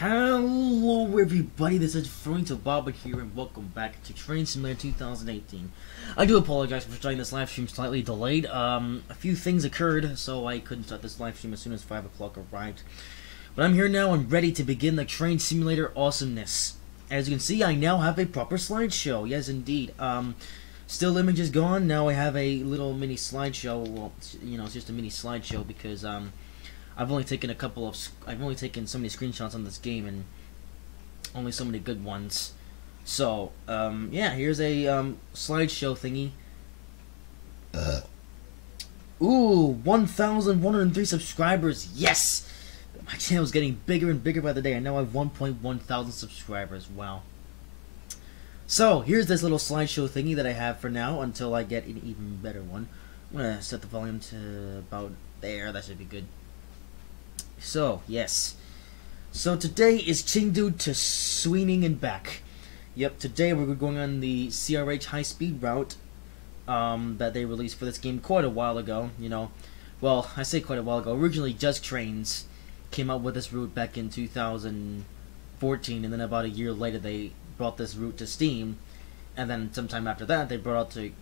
Hello everybody, this is Frank Baba here and welcome back to Train Simulator 2018. I do apologize for starting this live stream slightly delayed. A few things occurred, so I couldn't start this live stream as soon as 5 o'clock arrived. But I'm here now and ready to begin the Train Simulator awesomeness. As you can see, I now have a proper slideshow. Yes, indeed. Still image is gone. Now I have a little mini slideshow. Well, you know, it's just a mini slideshow because, I've only taken so many screenshots on this game and only so many good ones. So, yeah, here's a slideshow thingy. Ooh, 1,103 subscribers. Yes! My channel's getting bigger and bigger by the day. I now have 1.1 thousand subscribers. Wow. So, here's this little slideshow thingy that I have for now until I get an even better one. I'm gonna set the volume to about there. That should be good. So, yes. So today is Chengdu to Suining and back. Yep, today we're going on the CRH high-speed route that they released for this game quite a while ago, you know. Well, I say quite a while ago. Originally, Just Trains came out with this route back in 2014, and then about a year later they brought this route to Steam, and then sometime after that they brought out the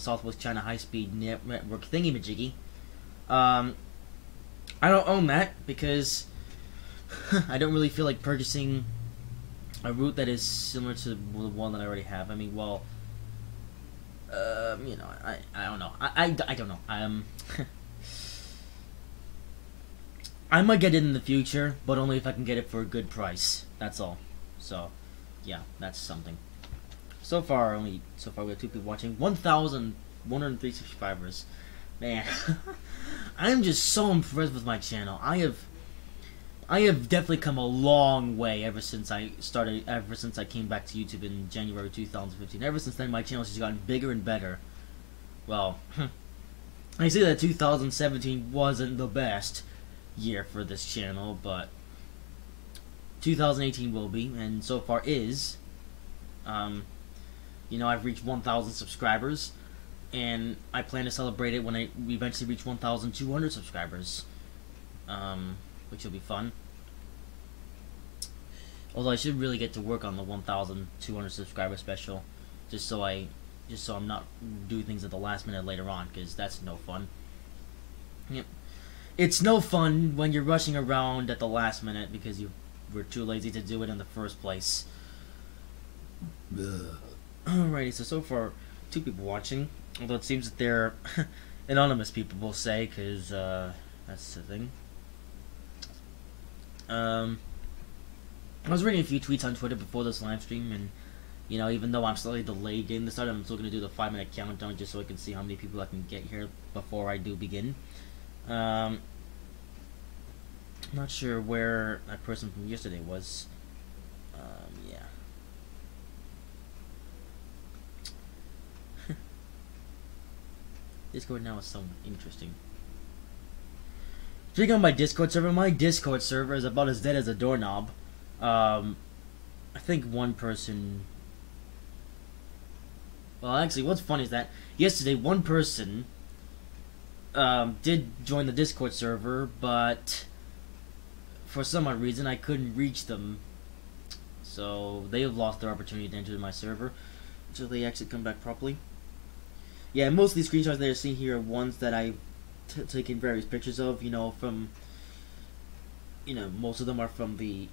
Southwest China high-speed network thingy-majiggy. I don't own that because I don't really feel like purchasing a route that is similar to the one that I already have. I mean, well, you know, I don't know. I don't know. I might get it in the future, but only if I can get it for a good price. That's all. So, yeah, that's something. So far we have 2 people watching. 1,103 subscribers. Man. I'm just so impressed with my channel. I have definitely come a long way ever since I came back to YouTube in January 2015. Ever since then, my channel has just gotten bigger and better. Well, I say that 2017 wasn't the best year for this channel, but 2018 will be, and so far is. You know, I've reached 1,000 subscribers. And I plan to celebrate it when we eventually reach 1,200 subscribers, which will be fun. Although I should really get to work on the 1,200 subscriber special, just so I'm not doing things at the last minute later on, because that's no fun. Yep. It's no fun when you're rushing around at the last minute because you were too lazy to do it in the first place. Alrighty, so far 2 people watching. Although it seems that they're anonymous people, we'll say, because that's the thing. I was reading a few tweets on Twitter before this live stream, and, you know, even though I'm slightly delayed getting this started, I'm still going to do the 5-minute countdown just so I can see how many people I can get here before I do begin. I'm not sure where that person from yesterday was. Yeah. Discord now is so interesting. Speaking of my Discord server is about as dead as a doorknob. I think one person... Well, actually, what's funny is that yesterday one person did join the Discord server, but for some odd reason I couldn't reach them. So they have lost their opportunity to enter my server until they actually come back properly. Yeah, most of these screenshots that you're seeing here are ones that I've taken various pictures of, you know, from, you know, most of them are from the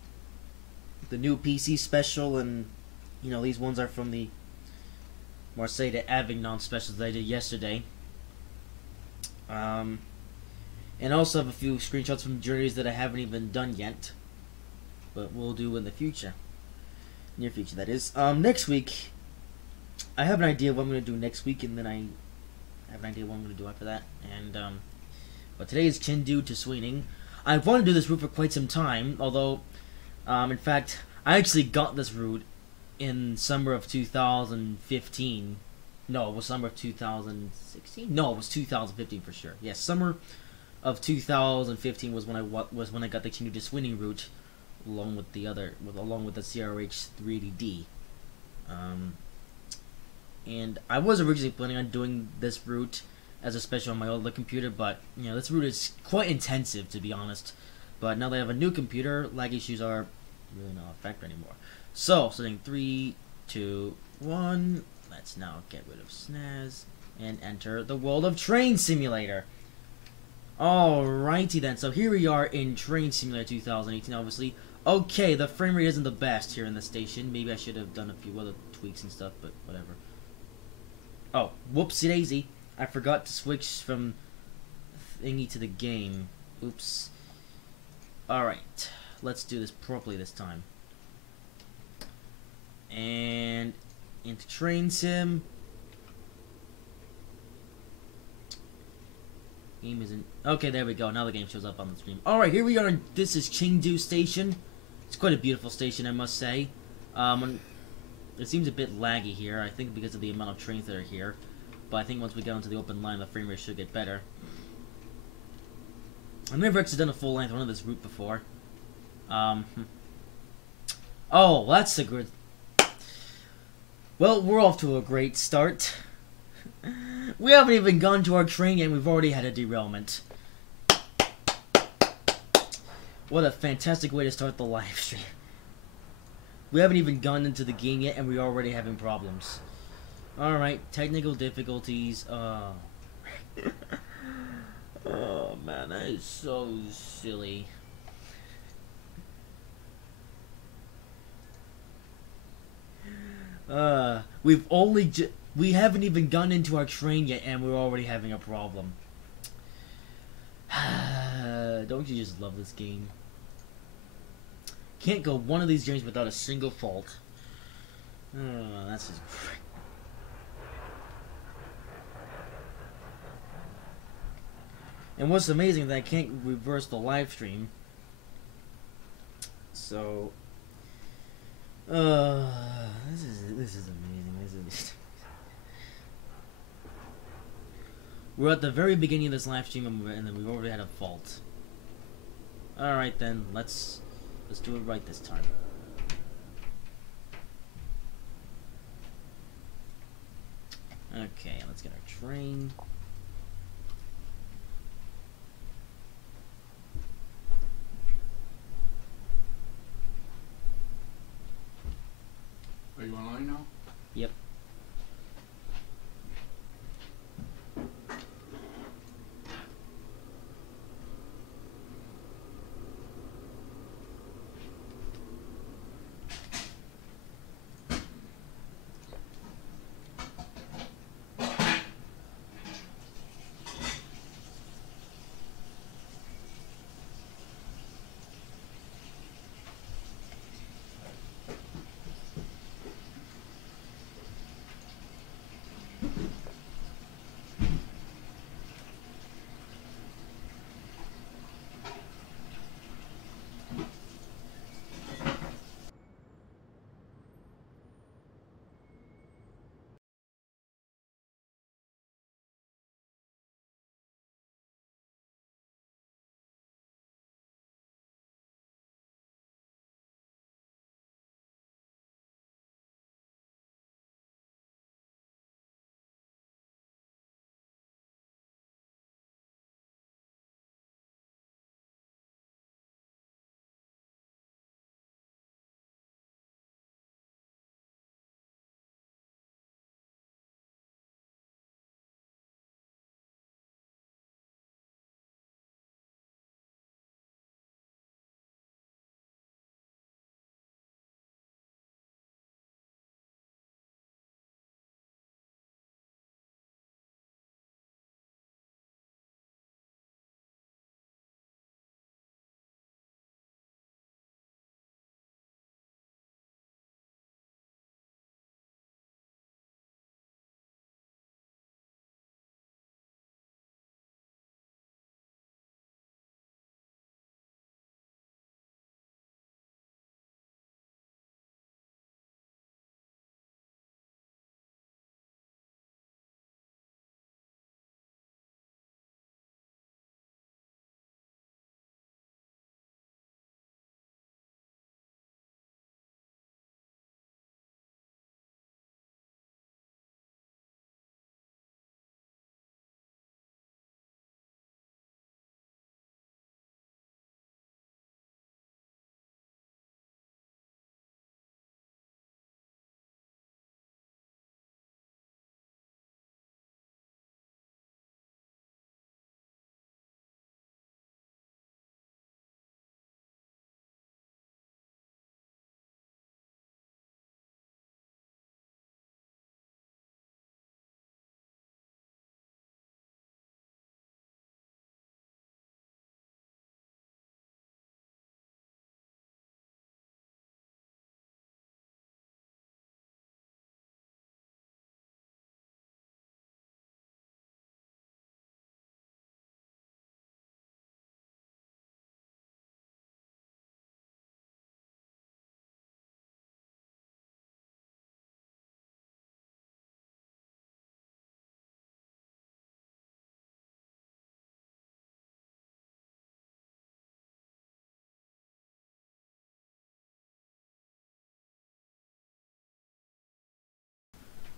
new PC special, and, you know, these ones are from the Marseille to Avignon specials that I did yesterday. And I also have a few screenshots from journeys that I haven't even done yet, but we'll do in the future. Near future, that is. Next week, I have an idea of what I'm going to do next week, and then I have an idea of what I'm going to do after that. And, but today is Chengdu to Suining. I've wanted to do this route for quite some time, although, in fact, I actually got this route in summer of 2015. No, it was summer of 2016? No, it was 2015 for sure. Yes, summer of 2015 was when I got the Chengdu to Suining route, along with the CRH 3DD. And I was originally planning on doing this route as a special on my older computer, but, you know, this route is quite intensive, to be honest. But now they have a new computer, lag issues are really not a factor anymore. So, setting 3, 2, 1. Let's now get rid of SNES and enter the world of Train Simulator. Alrighty then, so here we are in Train Simulator 2018, obviously. Okay, the frame rate isn't the best here in the station. Maybe I should have done a few other tweaks and stuff, but whatever. Oh, whoopsie daisy. I forgot to switch from thingy to the game. Oops. Alright, let's do this properly this time. And into Train Sim. Game isn't... Okay, there we go. Now the game shows up on the screen. Alright, here we are. This is Chengdu Station. It's quite a beautiful station, I must say. It seems a bit laggy here, I think because of the amount of trains that are here. But I think once we get onto the open line, the frame rate should get better. I've never actually done a full length run of this route before. Oh, that's a good... Well, we're off to a great start. We haven't even gone to our train yet and we've already had a derailment. What a fantastic way to start the live stream. We haven't even gone into the game yet and we're already having problems. Alright, technical difficulties. Oh man, that is so silly. We haven't even gone into our train yet and we're already having a problem. Don't you just love this game? Can't go one of these games without a single fault. That's just great. And what's amazing is that I can't reverse the live stream. So this is amazing. This is We're at the very beginning of this live stream and then we've already had a fault. Alright then, let's do it right this time. Okay, let's get our train. Are you online now? Yep.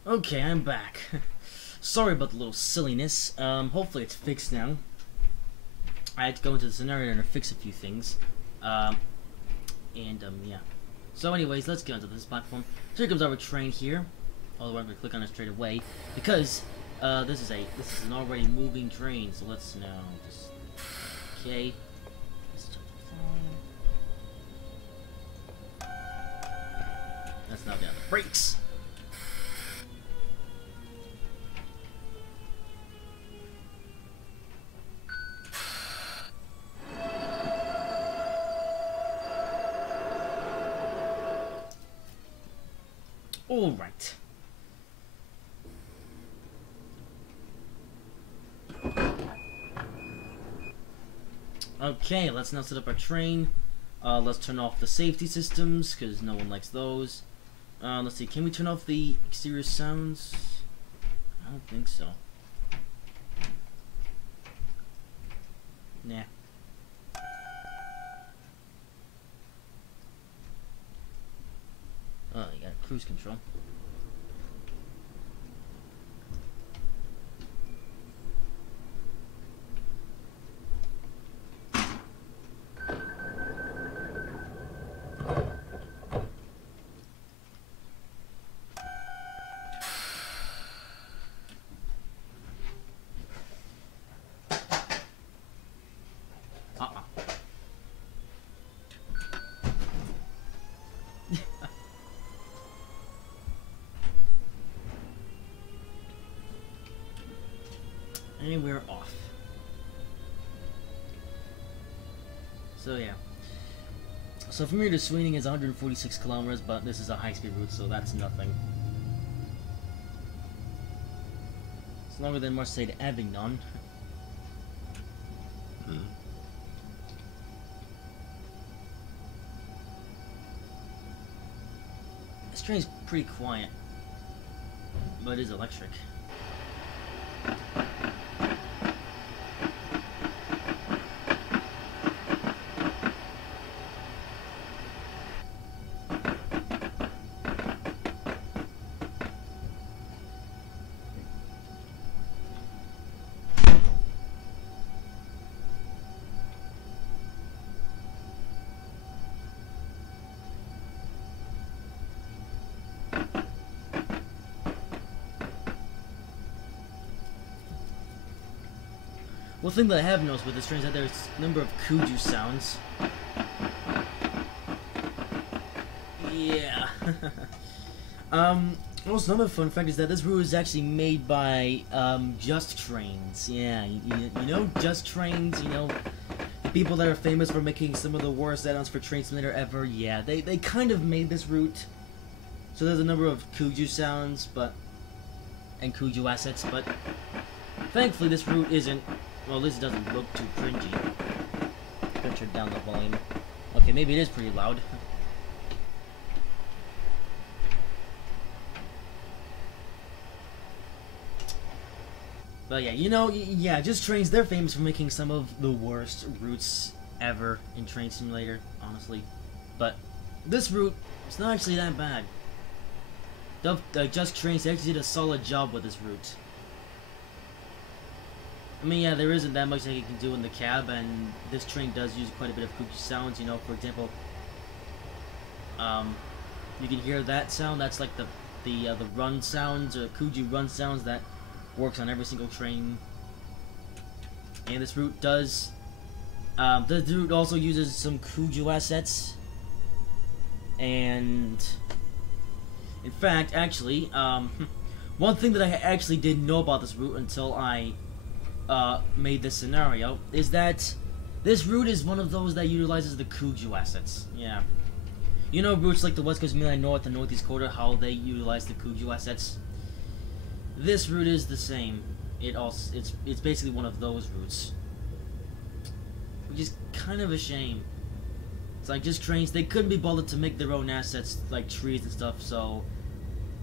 Okay, I'm back. Sorry about the little silliness. Hopefully it's fixed now. I had to go into the scenario and fix a few things. Yeah. So anyways, let's get onto this platform. So here comes our train here. Although I'm gonna click on it straight away because this is an already moving train. So let's now just okay. Let's check the phone. Let's knock down the brakes. All right. Okay, let's now set up our train. Let's turn off the safety systems, because no one likes those. Let's see, can we turn off the exterior sounds? I don't think so. Nah. Oh, you got cruise control. And we're off. So yeah. So from here to Suining is 146 kilometers, but this is a high-speed route, so that's nothing. It's longer than Marseille to Avignon. This train's pretty quiet, but it is electric. One thing that I have noticed with this train is that there's a number of Kuju sounds. Yeah. Also, another fun fact is that this route is actually made by Just Trains. Yeah, you know Just Trains. You know the people that are famous for making some of the worst add-ons for Train Simulator ever. Yeah, they kind of made this route. So there's a number of Kuju sounds, and Kuju assets, but thankfully this route isn't. Well, this doesn't look too cringy. I'll turn down the volume. Okay, maybe it is pretty loud. But yeah, you know, yeah, Just Trains, they're famous for making some of the worst routes ever in Train Simulator, honestly. But this route, it's not actually that bad. Just Trains, they actually did a solid job with this route. I mean, yeah, there isn't that much that you can do in the cab, and this train does use quite a bit of Kuju sounds, you know, for example, you can hear that sound, that's like the run sounds, or Kuju run sounds that works on every single train. And this route does, this route also uses some Kuju assets, and, in fact, actually, one thing that I actually didn't know about this route until I made this scenario is that this route is one of those that utilizes the Kuju assets. Yeah, you know routes like the West Coast Milan North and Northeast Quarter, how they utilize the Kuju assets. This route is the same. It's basically one of those routes, which is kind of a shame. It's like Just Trains, they couldn't be bothered to make their own assets like trees and stuff, so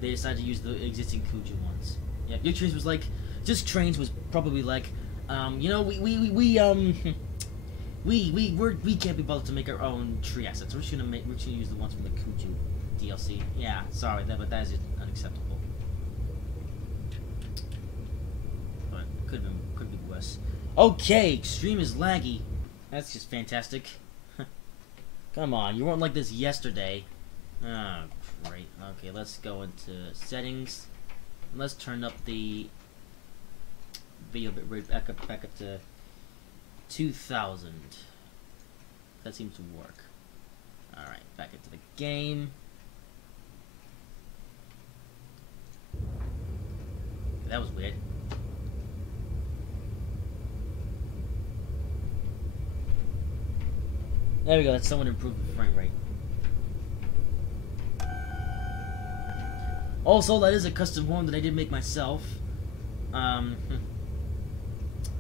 they decided to use the existing Kuju ones. Yeah, Just Trains was like. Just Trains was probably like, you know, we can't be bothered to make our own tree assets. We're just gonna use the ones from the Kuju DLC. Yeah, sorry, but that is unacceptable. could be worse. Okay, extreme is laggy. That's just fantastic. Come on, you weren't like this yesterday. Oh, great. Okay, let's go into settings. Let's turn up the video bit rate back up to 2000. That seems to work. Alright, back into the game. That was weird. There we go, that's somewhat improved the frame rate. Also, that is a custom horn that I did make myself. I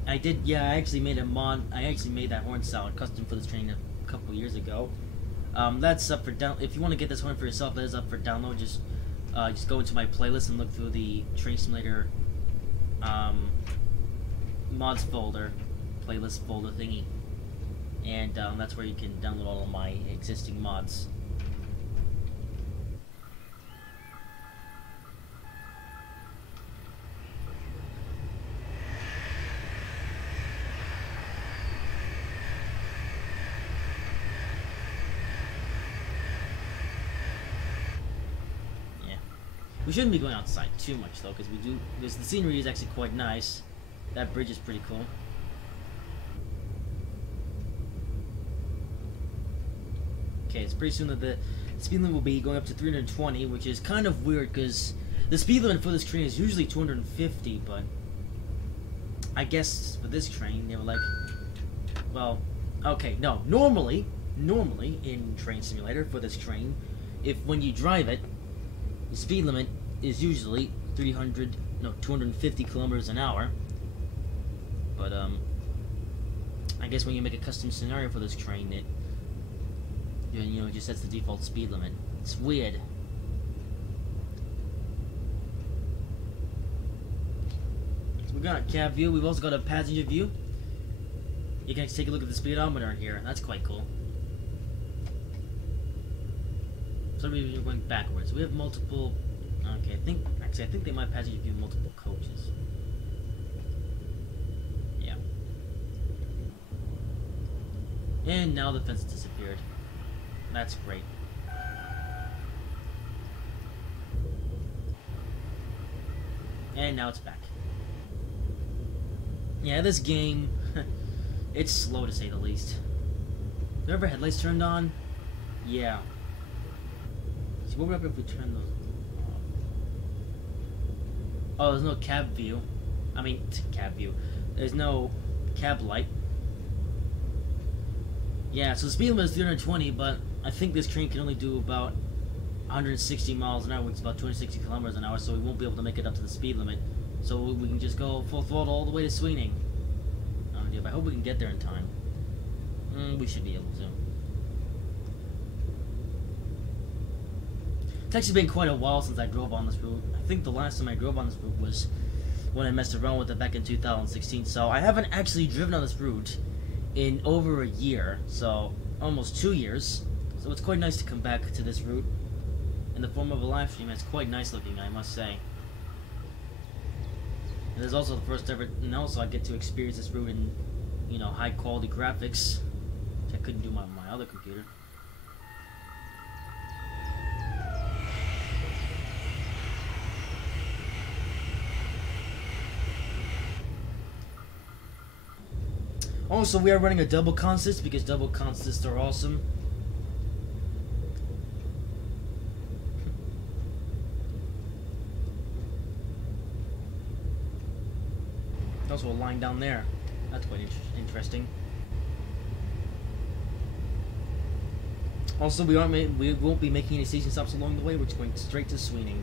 actually made a mod. I actually made that horn sound custom for this train a couple years ago. That's up for down. If you want to get this horn for yourself, that is up for download. Just go into my playlist and look through the Train Simulator mods folder, playlist folder thingy, and that's where you can download all of my existing mods. We shouldn't be going outside too much though, because the scenery is actually quite nice. That bridge is pretty cool. Okay, it's pretty soon that the speed limit will be going up to 320, which is kind of weird because the speed limit for this train is usually 250, but I guess for this train they were like, well, okay, no, normally in Train Simulator for this train, when you drive it, the speed limit is usually 250 kilometers an hour. But I guess when you make a custom scenario for this train, it just sets the default speed limit. It's weird. So we got cab view. We've also got a passenger view. You can take a look at the speedometer here. That's quite cool. For some reason, you're going backwards. We have multiple. Okay, I think they might passenger view multiple coaches. Yeah. And now the fence disappeared. That's great. And now it's back. Yeah, this game, it's slow to say the least. There ever headlights turned on? Yeah. So what would happen if we turn those off? Oh, there's no cab view. I mean, cab view. There's no cab light. Yeah, so the speed limit is 320, but I think this train can only do about 160 miles an hour, which is about 260 kilometers an hour, so we won't be able to make it up to the speed limit. So we can just go full throttle all the way to Suining. Oh, yeah, but I hope we can get there in time. We should be able to. It's actually been quite a while since I drove on this route. I think the last time I drove on this route was when I messed around with it back in 2016. So I haven't actually driven on this route in over a year, so almost 2 years. So it's quite nice to come back to this route in the form of a live stream. It's quite nice looking, I must say. And there's also the first ever, and also I get to experience this route in, high quality graphics, which I couldn't do on my other computer. Also, we are running a double consist because double consists are awesome. Also a line down there. That's quite interesting. Also, we won't be making any station stops along the way. We're just going straight to Suining.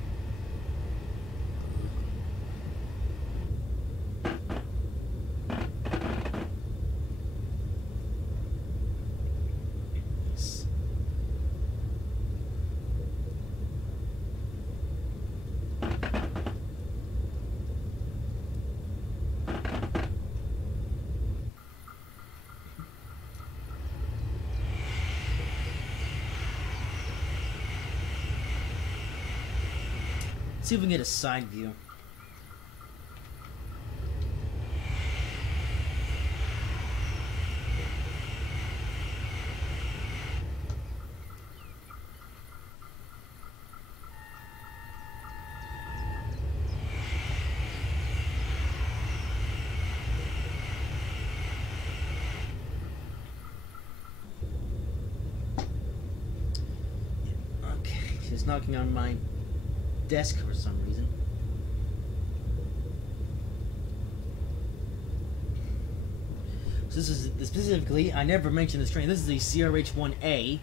See if we can get a side view. knocking on my desk for some reason. So this is specifically, I never mentioned this train. This is the CRH-1A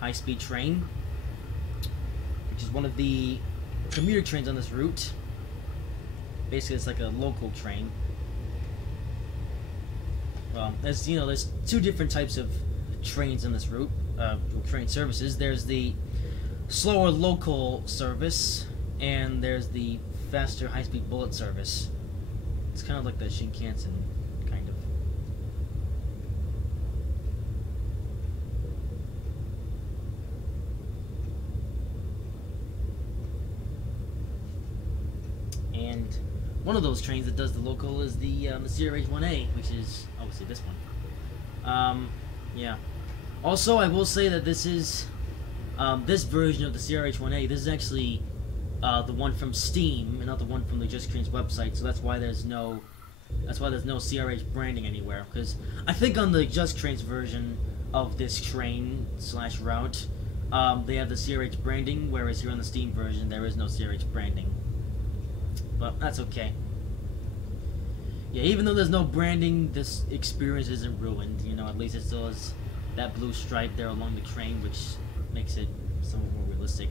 high-speed train, which is one of the commuter trains on this route. Basically, it's like a local train. Well, there's two different types of trains on this route, train services. There's the slower local service, and there's the faster high-speed bullet service. It's kind of like the Shinkansen, kind of. And one of those trains that does the local is the CRH-1A, which is obviously this one. Yeah. Also, I will say that this is this version of the CRH-1A. This is actually the one from Steam, and not the one from the Just Trains website. So that's why there's no CRH branding anywhere. Because I think on the Just Trains version of this train / route, they have the CRH branding, whereas here on the Steam version there is no CRH branding. But that's okay. Yeah, even though there's no branding, this experience isn't ruined. At least it still has that blue stripe there along the train, which makes it somewhat more realistic.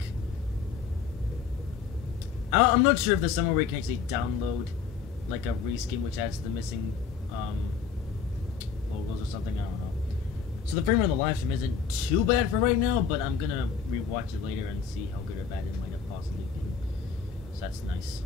I'm not sure if there's somewhere where you can actually download like a reskin which adds the missing logos or something. I don't know. So the frame rate on the live stream isn't too bad for right now, but I'm gonna rewatch it later and see how good or bad it might have possibly been. So that's nice.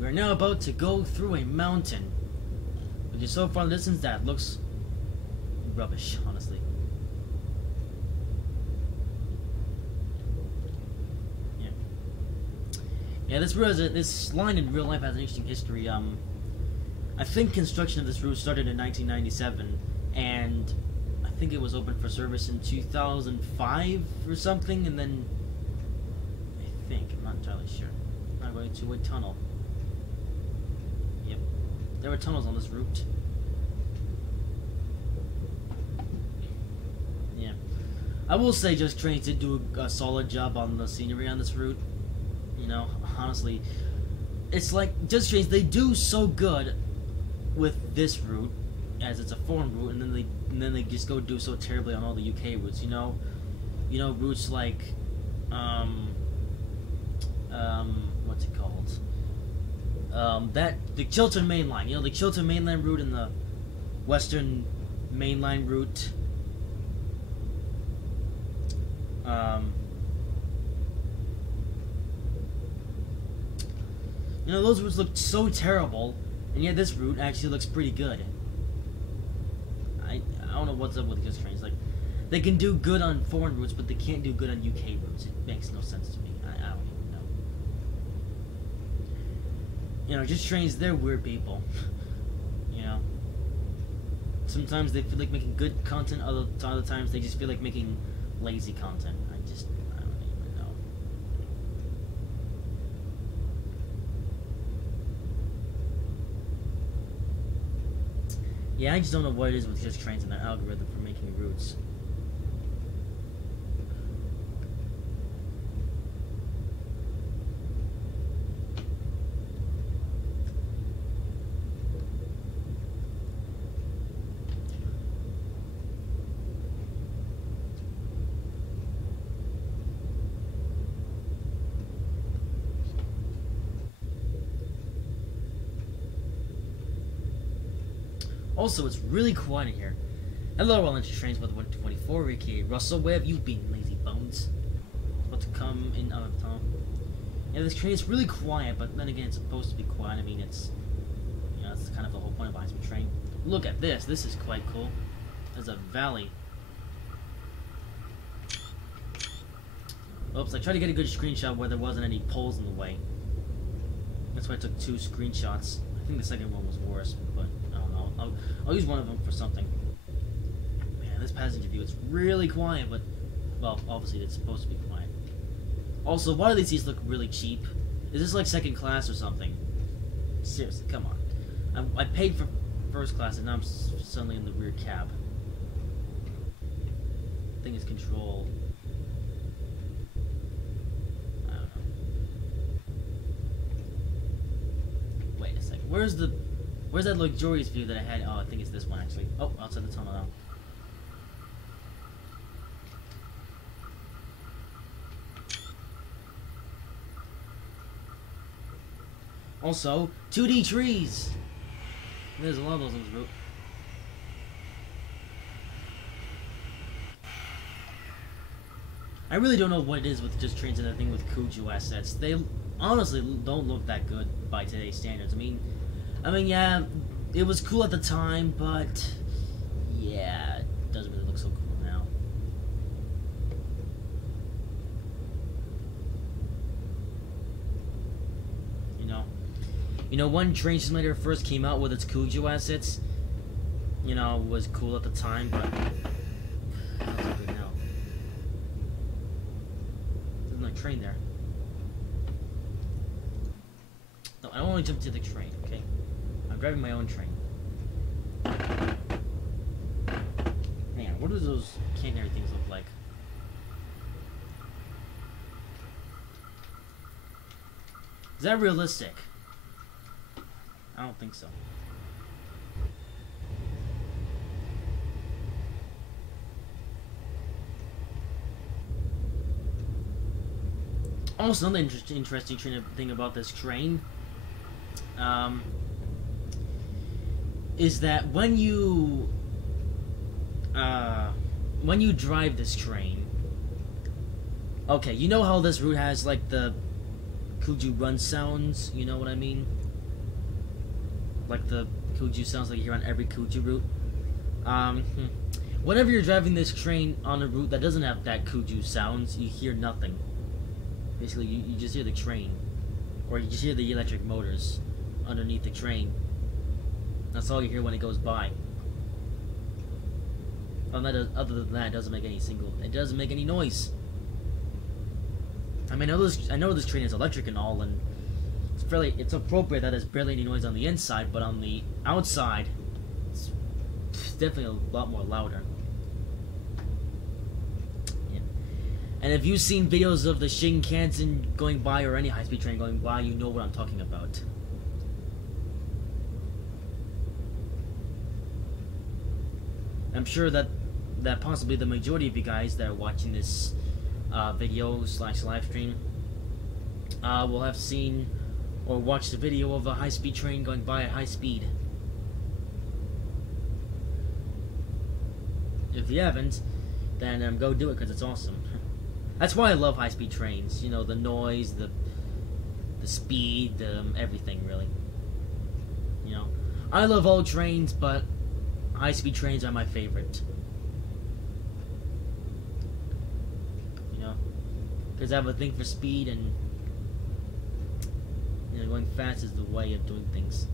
We are now about to go through a mountain, which is so far in the distance that looks rubbish, honestly. Yeah, this line in real life has an interesting history. I think construction of this route started in 1997, and I think it was open for service in 2005 or something, and then I'm not entirely sure. I'm going to a tunnel. Yep, there were tunnels on this route. Yeah, I will say Just Trains did do a solid job on the scenery on this route. Honestly, it's like Just Trains, they do so good with this route, as it's a foreign route, and then they just go do so terribly on all the UK routes. Routes like what's it called? The Chiltern Main Line. The Chiltern Main Line route and the Western Main Line route. Those routes look so terrible, and yet this route actually looks pretty good. I don't know what's up with Just Trains. Like, they can do good on foreign routes, but they can't do good on UK routes. It makes no sense to me. I don't even know. Just Trains, they're weird people. Sometimes they feel like making good content, other times they just feel like making lazy content. I don't even know. Yeah, I just don't know what it is with Just Trains and their algorithm for making routes. Also, it's really quiet in here. Hello, all Just Trains with 124, aka Russell. Where have you been, lazy bones? About to come in out of town. Yeah, this train is really quiet, but then again, it's supposed to be quiet. I mean, it's that's kind of the whole point of a high-speed train. Look at this. This is quite cool. There's a valley. Oops, I tried to get a good screenshot where there wasn't any poles in the way. That's why I took 2 screenshots. I think the second one was worse, but I don't know. I'll use one of them for something. passenger view. It's really quiet, but, well, obviously it's supposed to be quiet. Also, why do these seats look really cheap? Is this like second class or something? Seriously, come on. I paid for first class and now I'm suddenly in the rear cab. Thing is control. I don't know. Wait a second. Where's that luxurious view that I had? Oh, I think it's this one actually. Oh, outside the tunnel now. Also, 2D trees! There's a lot of those on this route. I really don't know what it is with just trains and everything with Kuju assets. They honestly don't look that good by today's standards. I mean, yeah, it was cool at the time, but yeah, it doesn't really look so cool now. You know, when Train Simulator first came out with its Kuju assets, you know, was cool at the time, but not so good now. There's no train there. No, I don't want to jump to the train, okay? I'm driving my own train. Hang on, what do those catenary things look like? Is that realistic? I don't think so. Also, another interesting thing about this train is that when you drive this train, okay, you know how this route has like the Kuju run sounds, you know what I mean? Like the Kuju sounds like you hear on every Kuju route. Whenever you're driving this train on a route that doesn't have that Kuju sounds, you hear nothing. Basically, you just hear the train. Or you just hear the electric motors underneath the train. That's all you hear when it goes by. Other than that, it doesn't make any noise. I mean, I know this train is electric and all, and it's appropriate that there's barely any noise on the inside, but on the outside, it's definitely a lot more louder. Yeah. And if you've seen videos of the Shinkansen going by or any high-speed train going by, you know what I'm talking about. I'm sure that possibly the majority of you guys that are watching this video / live stream will have seen or watched the video of a high-speed train going by at high speed. If you haven't, then go do it because it's awesome. That's why I love high-speed trains. You know, the noise, the speed, everything really. You know, I love all trains, but high-speed trains are my favorite. You know, because I have a thing for speed, and you know, going fast is the way of doing things.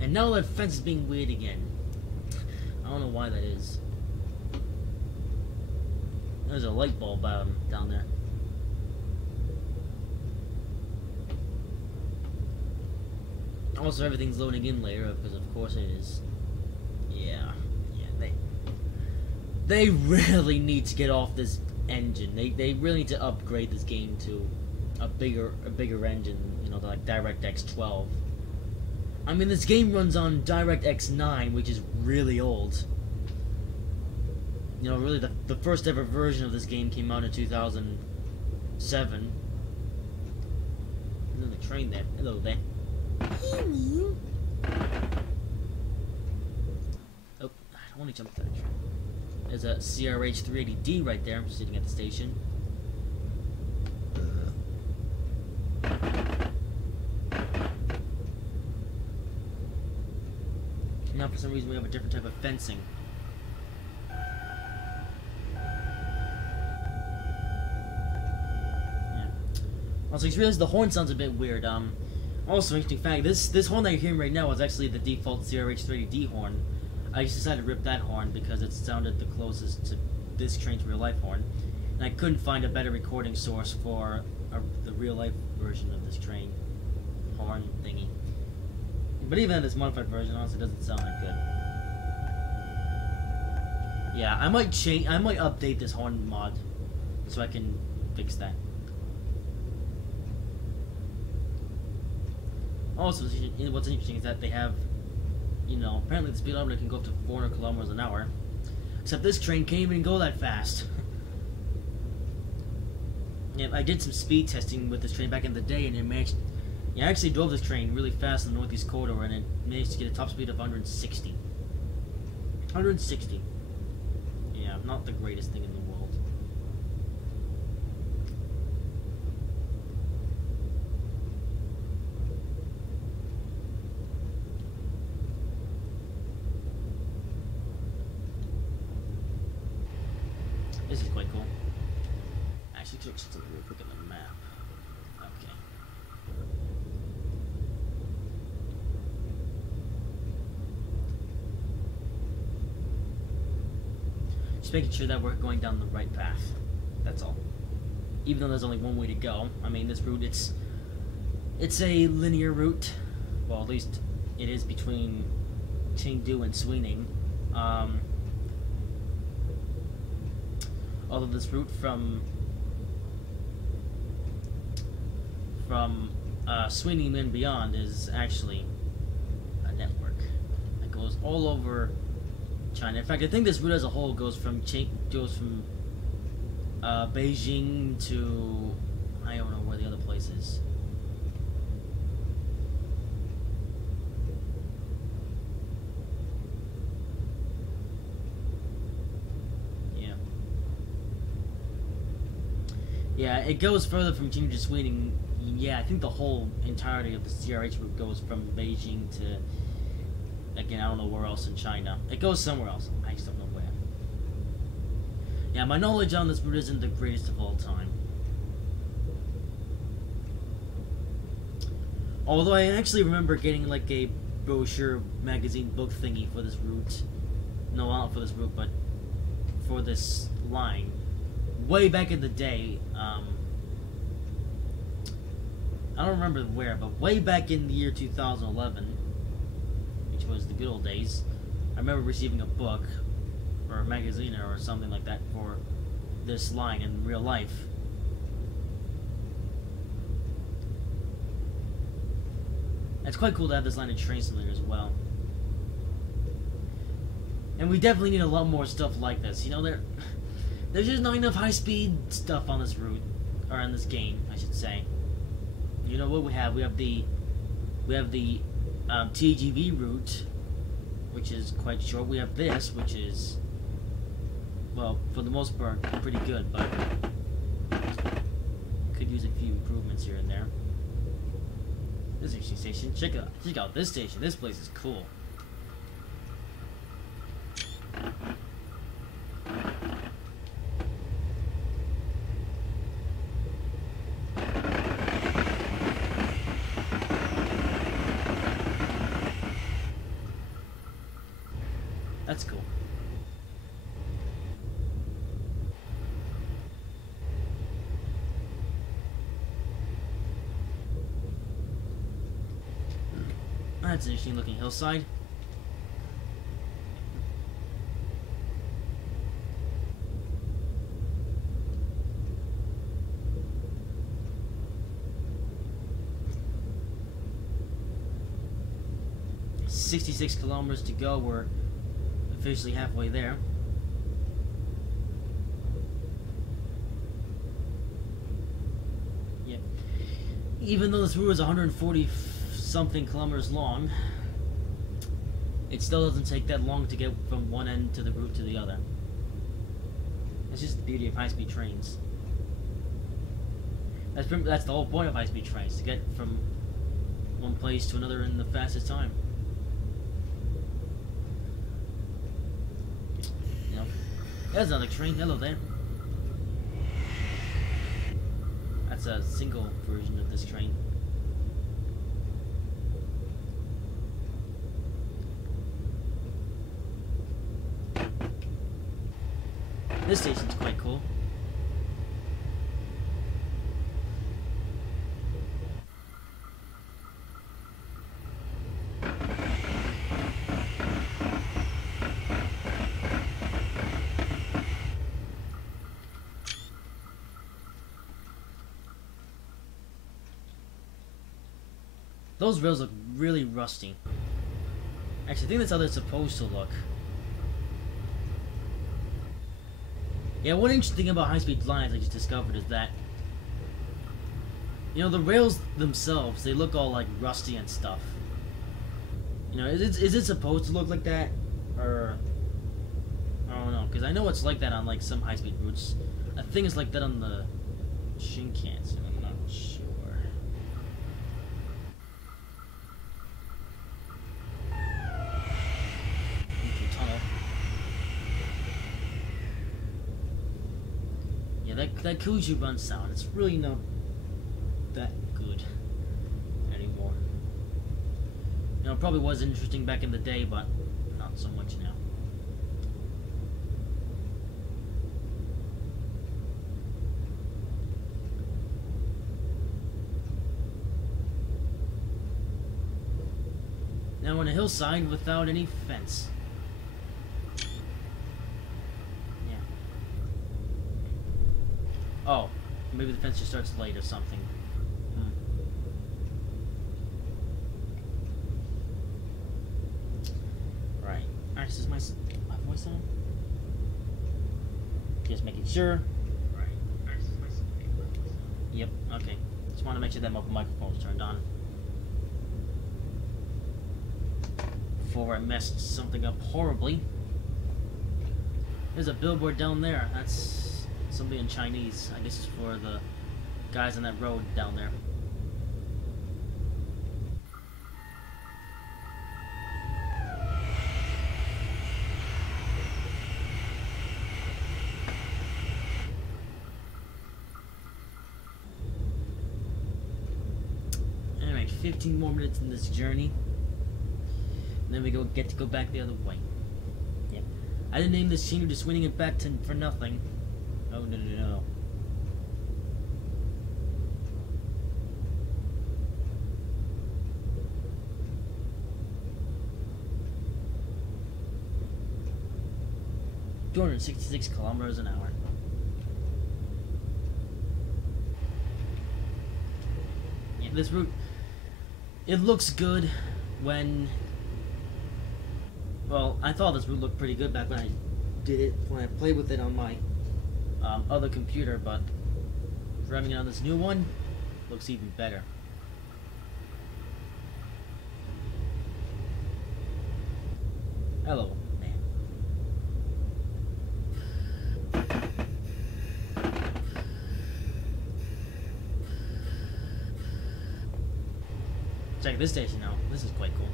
And now that fence is being weird again. I don't know why that is. There's a light bulb down there. Also, everything's loading in later because, of course, it is. Yeah. They really need to get off this engine. They really need to upgrade this game to a bigger engine. You know, like DirectX 12. I mean, this game runs on DirectX 9, which is really old. You know, really, the first ever version of this game came out in 2007. There's a train there. Hello there. Oh, I don't want to jump to that train. There's a CRH 380D right there. I'm sitting at the station. Now, for some reason, we have a different type of fencing. Yeah. Also, I just realized the horn sounds a bit weird. Also, interesting fact: this horn that you're hearing right now is actually the default CRH-30D horn. I just decided to rip that horn because it sounded the closest to this train's real-life horn, and I couldn't find a better recording source for the real-life version of this train horn thingy. But even this modified version, honestly, doesn't sound that good. Yeah, I might update this horn mod so I can fix that. Also, what's interesting is that they have, you know, apparently the speed limiter can go up to 400 kilometers an hour. Except this train can't even go that fast. Yeah, I did some speed testing with this train back in the day, and it managed. Yeah, I actually drove this train really fast in the Northeast Corridor, and it managed to get a top speed of 160. 160. Yeah, not the greatest thing in the world. This is quite cool. Actually, check something real quick on the map. Okay. Just making sure that we're going down the right path. That's all. Even though there's only one way to go. I mean, this route, it's a linear route. Well, at least it is between Chengdu and Suining. Although this route from Suining and beyond is actually a network that goes all over China. In fact, I think this route as a whole goes from Beijing to I don't know where the other place is. Yeah, it goes further from Chengdu to Suining. Yeah, I think the whole entirety of the CRH route goes from Beijing to, again, I don't know where else in China. It goes somewhere else. I just don't know where. Yeah, my knowledge on this route isn't the greatest of all time. Although I actually remember getting like a brochure magazine book thingy for this route. No, not for this route, but for this line. Way back in the day, I don't remember where, but way back in the year 2011, which was the good old days, I remember receiving a book, or a magazine, or something like that for this line in real life. It's quite cool to have this line in Train Simulator as well. And we definitely need a lot more stuff like this. You know, there's just not enough high-speed stuff on this route, or in this game, I should say. You know what we have? We have the TGV route, which is quite short. We have this, which is, well, for the most part, pretty good, but could use a few improvements here and there. This is an interesting station. Check out this station. This place is cool. That's cool. That's an interesting looking hillside. "66 kilometers to go." We're officially halfway there. Yep. Even though this route is 140 something kilometers long, it still doesn't take that long to get from one end to the route to the other. That's just the beauty of high-speed trains. That's the whole point of high-speed trains, to get from one place to another in the fastest time. You know, there's another train. Hello there. That's a single version of this train. This station's quite cool. Those rails look really rusty. Actually, I think that's how they're supposed to look. Yeah, one interesting thing about high-speed lines I just discovered is that, you know, the rails themselves, they look all like rusty and stuff. You know, is it supposed to look like that? Or, I don't know, because I know it's like that on like some high-speed routes. I think it's like that on the Shinkansen, I'm not sure. That Kuju run sound, it's really not that good anymore. You know, it probably was interesting back in the day, but not so much now. Now on a hillside without any fence. Oh, maybe the fence just starts late or something. Right. Alright, this is my voice on? Just making sure. Right. Yep, okay. Just want to make sure that microphone's turned on. Before I messed something up horribly. There's a billboard down there. That's something in Chinese. I guess it's for the guys on that road down there. Alright, 15 more minutes in this journey. And then we get to go back the other way. Yep. I didn't name this Chengdu to Suining it back for nothing. Oh, no. 266 kilometers an hour. Yeah, this route, it looks good when, well, I thought this route looked pretty good back when I played with it on my other computer, but driving it on this new one looks even better. Hello, man. Check this station out. This is quite cool.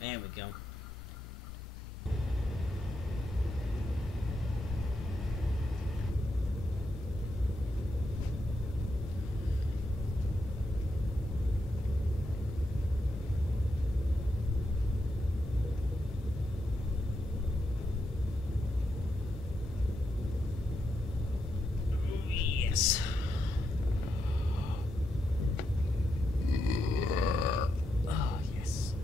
There we go. Yes. Oh, yes.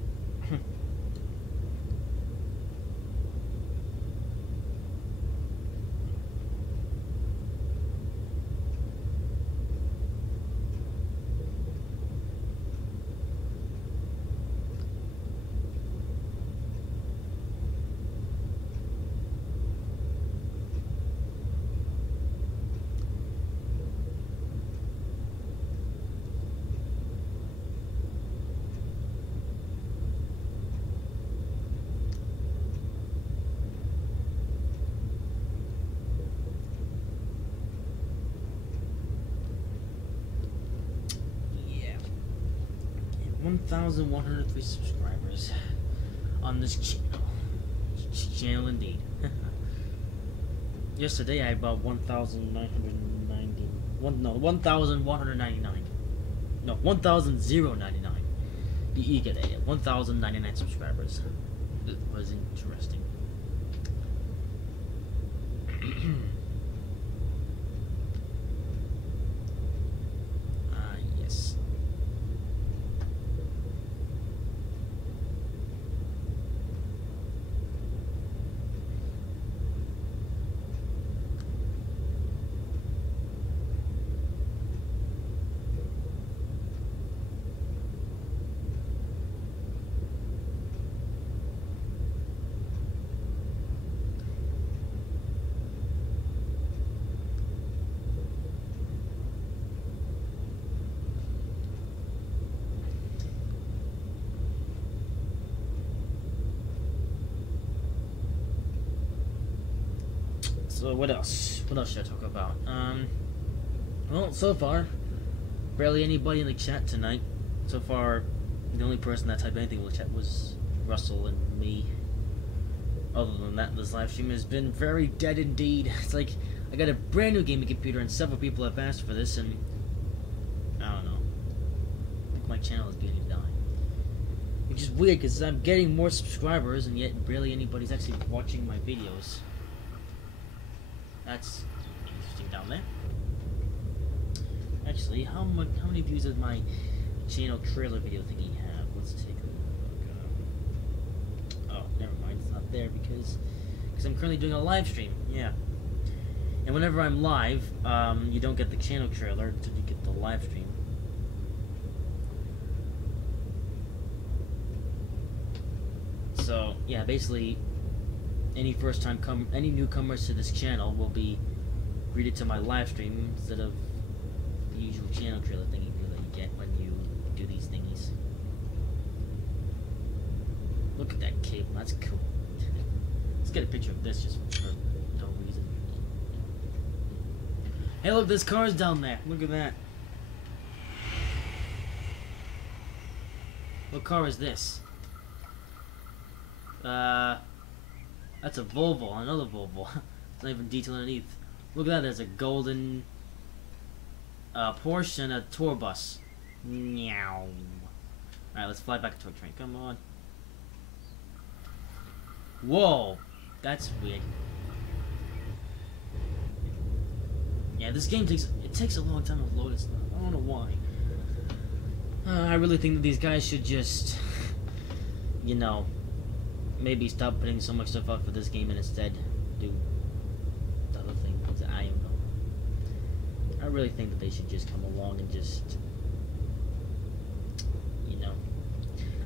Yeah. 1,103 subscribers on this channel. Channel indeed. Yesterday I had about 1,990. No, 1,199. No, 1,099. You get it. 1,099 subscribers. It was interesting. Yes. So what else? What else should I talk about? Well, so far, barely anybody in the chat tonight. So far, the only person that typed anything in the chat was Russell and me. Other than that, this live stream has been very dead indeed. It's like I got a brand new gaming computer and several people have asked for this, and I don't know. I think my channel is beginning to die. Which is weird because I'm getting more subscribers and yet barely anybody's actually watching my videos. That's interesting down there. Actually, how many views does my channel trailer video thingy have? Let's take a look. Oh, never mind. It's not there because I'm currently doing a live stream. Yeah. And whenever I'm live, you don't get the channel trailer until you get the live stream. So yeah, basically, any newcomers to this channel will be greeted to my live stream instead of the usual channel trailer thingy that you get when you do these thingies. Look at that cable, that's cool. Let's get a picture of this just for no reason. Hey look, there's cars down there. Look at that. What car is this? That's a Volvo, another Volvo. It's not even detailed underneath. Look at that, there's a golden Porsche and a tour bus. Meow. Alright, let's fly back into a train. Come on. Whoa! That's weird. Yeah, this game takes a long time to load its stuff. I don't know why. I really think that these guys should just, you know, maybe stop putting so much stuff out for this game and instead do the other things. I don't know. I really think that they should just come along and just, you know.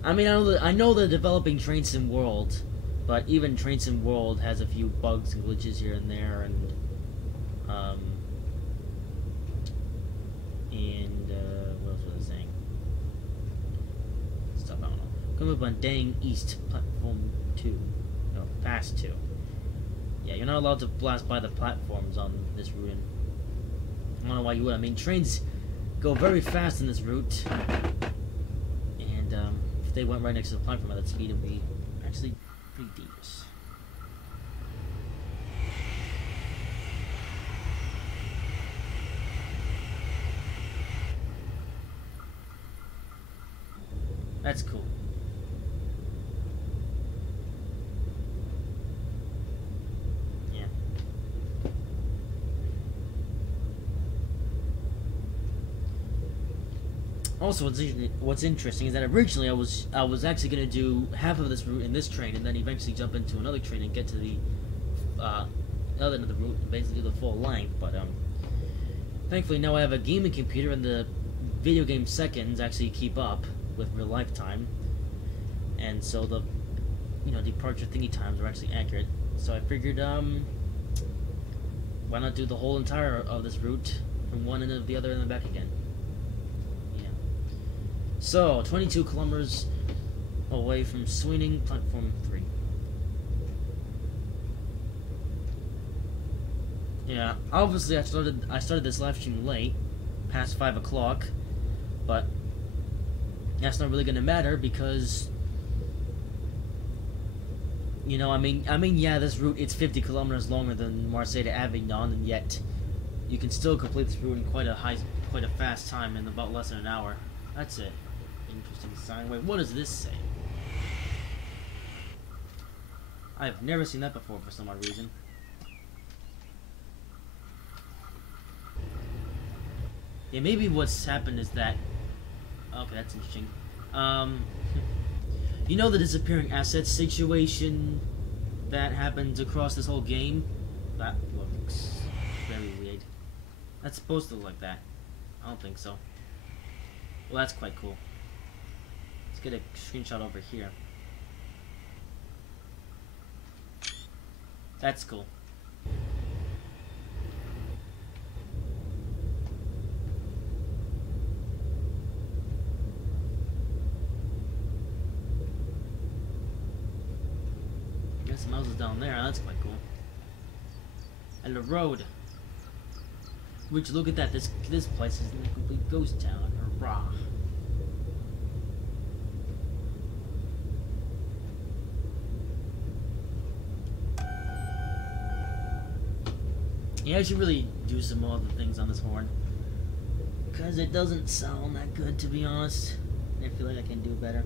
I mean, I know they're developing Train Sim World, but even Train Sim World has a few bugs and glitches here and there, and what else was I saying? Stuff I don't know. Come up on Dang East Platform 2. No, Fast 2. Yeah, you're not allowed to blast by the platforms on this route. And I don't know why you would. I mean, trains go very fast in this route. And if they went right next to the platform at that speed, it would be actually pretty dangerous. That's cool. Yeah. Also, what's interesting is that originally I was actually gonna do half of this route in this train, and then eventually jump into another train and get to the other end of the route and basically do the full length. But thankfully now I have a gaming computer, and the video game seconds actually keep up with real life time, and so the departure thingy times are actually accurate. So I figured why not do the whole entire of this route from one end to the other and then back again. Yeah. So 22 kilometers away from Suining, platform 3. Yeah, obviously I started this live stream late, past 5 o'clock, but that's not really going to matter because, yeah, this route, it's 50 kilometers longer than Marseille to Avignon, and yet you can still complete this route in quite a fast time, in about less than an hour. That's it. Interesting sign. Wait, what does this say? I've never seen that before for some odd reason. Yeah, maybe what's happened is that... Okay, that's interesting. You know the disappearing assets situation that happens across this whole game? That looks very weird. That's supposed to look like that. I don't think so. Well, that's quite cool. Let's get a screenshot over here. That's cool. I guess the mouse is down there. That's quite cool. And the road. Which, look at that. This place is a complete ghost town. Hurrah. Yeah, I should really do some more other things on this horn. Because it doesn't sound that good, to be honest. I feel like I can do better.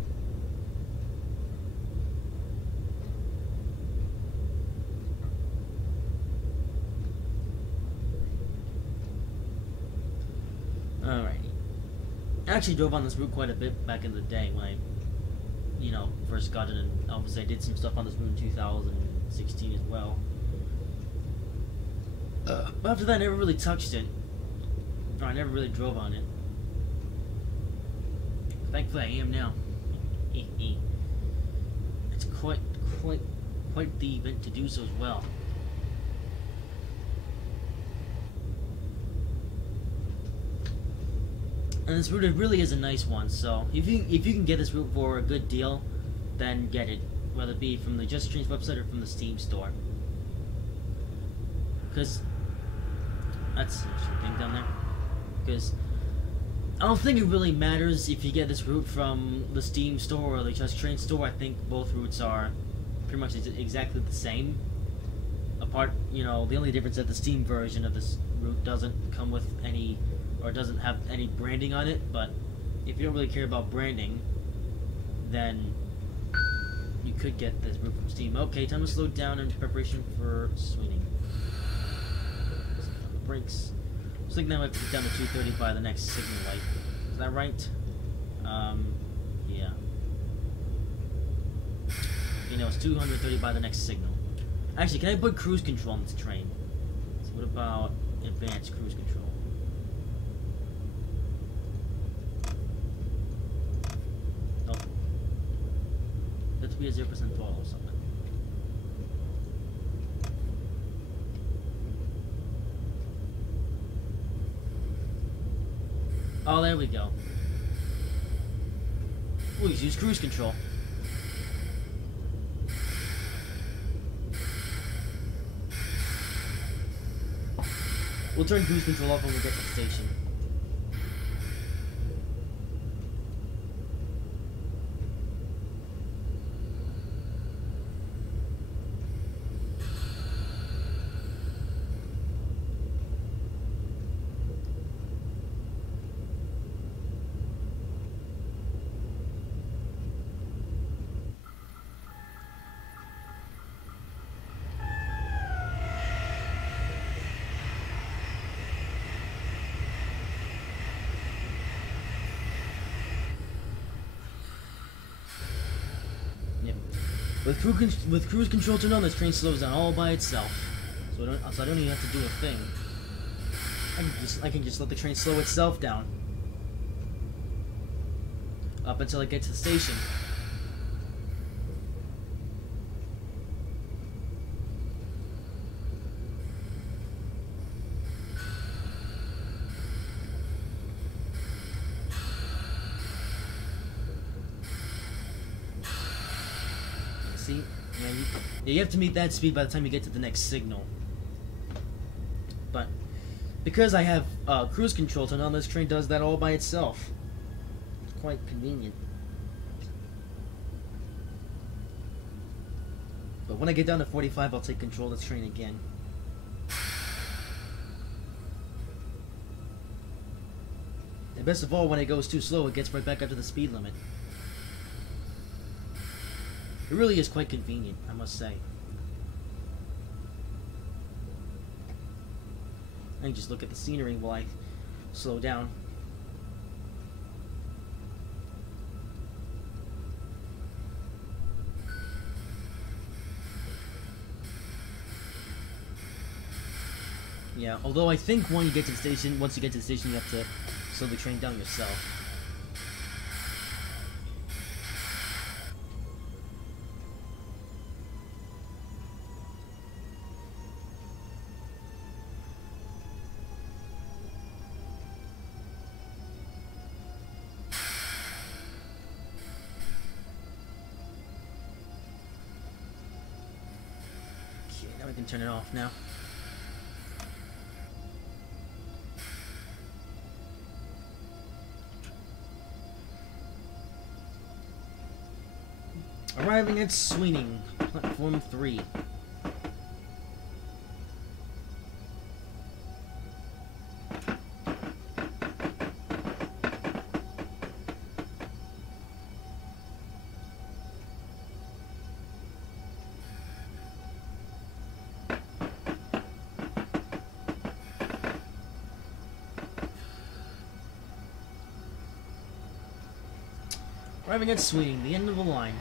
Alrighty. I actually drove on this route quite a bit back in the day when I, first got it, and obviously I did some stuff on this route in 2016 as well. But after that, I never really touched it. Or I never really drove on it. Thankfully, I am now. It's quite the event to do so as well. And this route, it really is a nice one. So if you can get this route for a good deal, then get it, whether it be from the Just Trains website or from the Steam store. Because that's an interesting thing down there. Because I don't think it really matters if you get this route from the Steam store or the Just Train store. I think both routes are pretty much exactly the same. Apart, the only difference is that the Steam version of this route doesn't come with any, or doesn't have any branding on it. But if you don't really care about branding, then you could get this route from Steam. Okay, time to slow down in preparation for Suining. Brakes. Looks like now I have to get down to 230 by the next signal light. Is that right? Yeah. It's 230 by the next signal. Actually, can I put cruise control on this train? So what about advanced cruise control? Nope. That's be a 0% throttle or something. Oh, there we go. Please use cruise control. We'll turn cruise control off when we get to the station. With cruise control turned on, this train slows down all by itself. So I don't even have to do a thing. I can just let the train slow itself down. Up until it gets to the station. See? Yeah, you have to meet that speed by the time you get to the next signal. But because I have cruise control turned on, this train does that all by itself. It's quite convenient. But when I get down to 45, I'll take control of this train again. And best of all, when it goes too slow, it gets right back up to the speed limit. It really is quite convenient, I must say. I can just look at the scenery while I slow down. Yeah, although I think once you get to the station, you have to slow the train down yourself. Okay, now we can turn it off now. Arriving at Suining, platform 3. Arriving at Suining, the end of the line.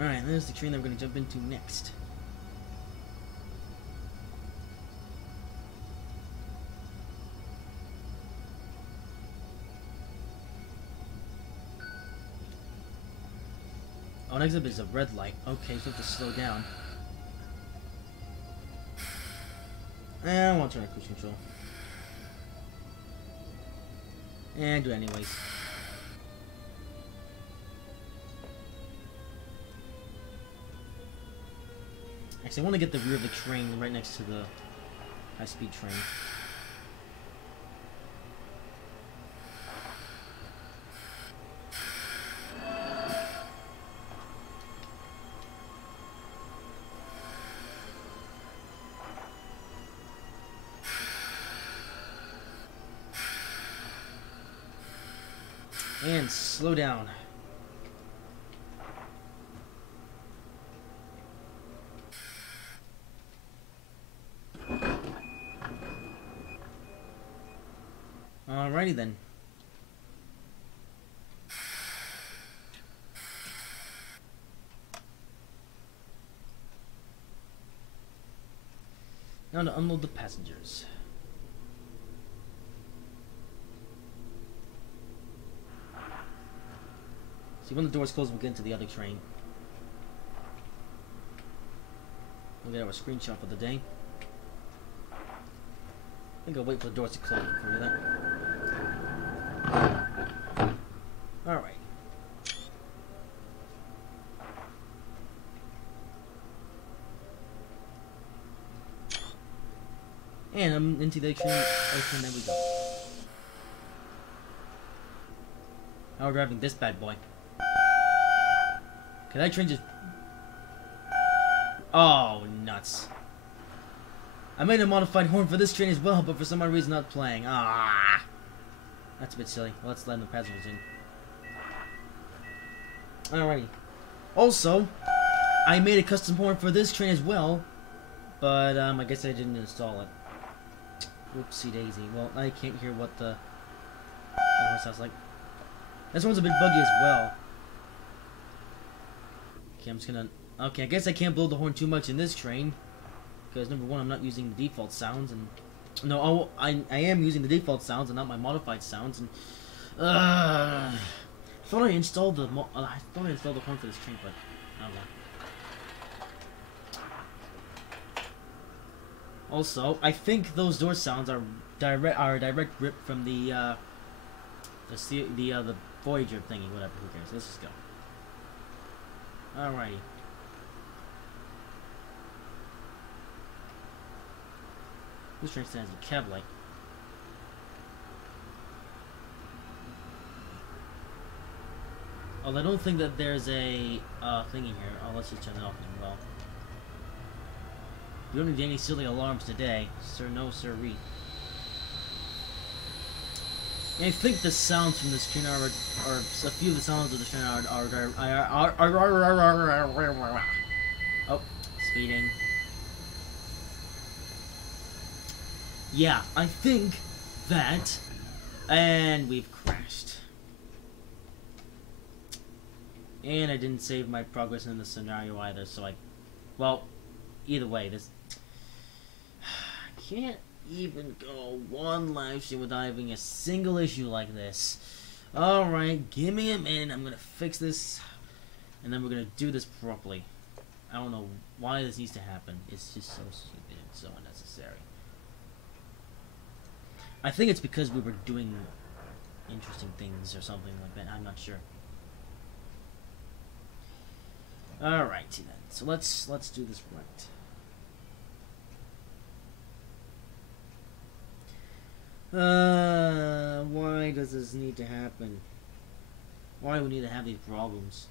Alright, there's the train that we're going to jump into next. Oh, next up is a red light. Okay, so we have to slow down. And I want to turn on cruise control. And do it anyways. Actually, I want to get the rear of the train right next to the high-speed train. And slow down. Alrighty then. Now to unload the passengers. See, when the doors close, we'll get into the other train. We'll get our screenshot for the day. I think I'll wait for the doors to close before we do that. Alright. And I'm into the train. Okay, there we go. Now we're driving this bad boy. Can that train just... Oh, nuts. I made a modified horn for this train as well, but for some odd reason not playing. Ah, that's a bit silly. Well, let's let the passengers in. Alrighty. Also, I made a custom horn for this train as well, but I guess I didn't install it. Whoopsie daisy. Well, I can't hear what the horn sounds like. This one's a bit buggy as well. Okay, I'm just gonna... Okay, I guess I can't blow the horn too much in this train. Because, number one, I'm not using the default sounds, and... No, I am using the default sounds and not my modified sounds, and... I thought I installed the horn for this train, but... I don't know. Also, I think those door sounds are direct rip from the Voyager thingy, whatever, who cares. Let's just go. Alrighty. This train stands a cab light. Although I don't think that there's a thing in here. Oh, let's just turn it off then. Well, you don't need any silly alarms today, sir. No, sirree. I think the sounds from this train are a few of the sounds of the train are oh, speeding. Yeah, I think that, and we've crashed. And I didn't save my progress in the scenario either, so well, either way, this I can't even go one live stream without having a single issue like this. Alright, give me a minute, I'm gonna fix this, and then we're gonna do this properly. I don't know why this needs to happen. It's just so stupid and so unnecessary. I think it's because we were doing interesting things or something like that. I'm not sure. Alrighty then. So let's do this right. Why does this need to happen? Why do we need to have these problems?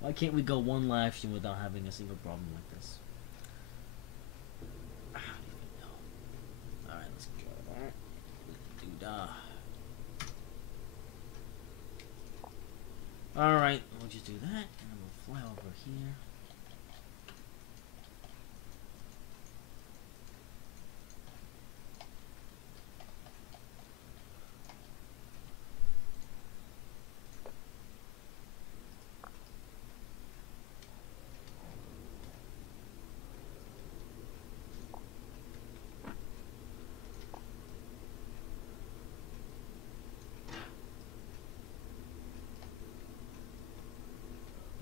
Why can't we go one live stream without having a single problem like this? I don't even know. Alright, let's go. Alright. Alright, we'll just do that, and then we'll fly over here.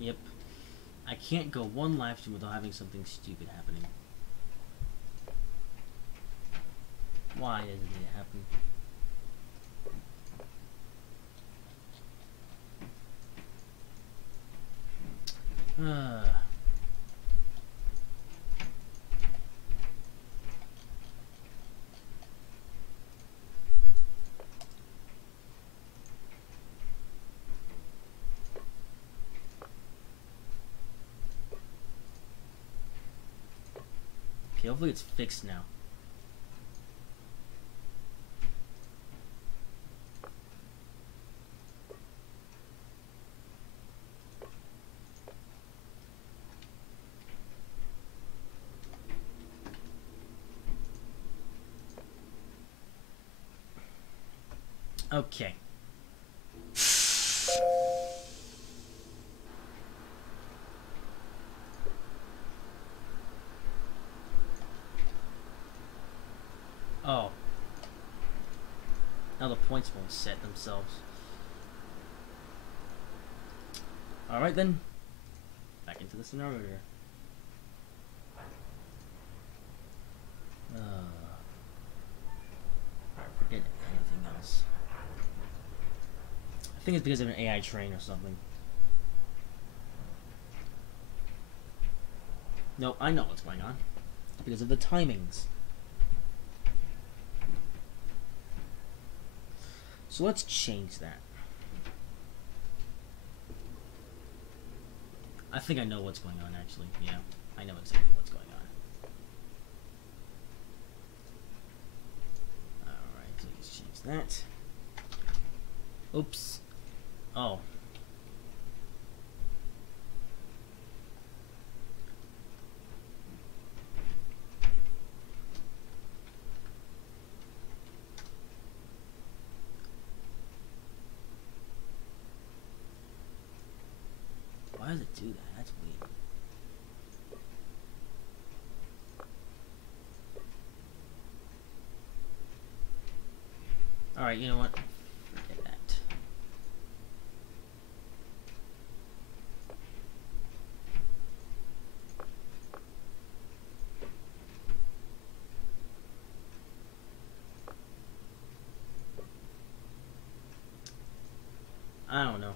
Yep. I can't go one live stream without having something stupid happening. Why does it need to happen? Okay, hopefully it's fixed now. Okay. Oh. Now the points won't set themselves. Alright then. Back into the scenario here. Alright, forget anything else. I think it's because of an AI train or something. No, I know what's going on. It's because of the timings. So let's change that. I think I know what's going on, actually. Yeah, I know exactly what's going on. Alright, so let's change that. Oops. Oh. Why does it do that? That's weird. Alright, you know what? Forget that. I don't know.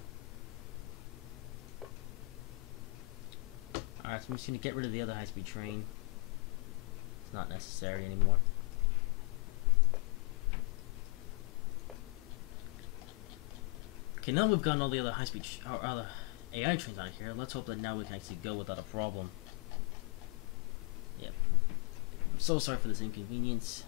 Alright, so I'm just gonna get rid of the other high-speed train. It's not necessary anymore. Okay, now we've gotten all the other high-speed or other AI trains out of here. Let's hope that now we can actually go without a problem. Yep. I'm so sorry for this inconvenience.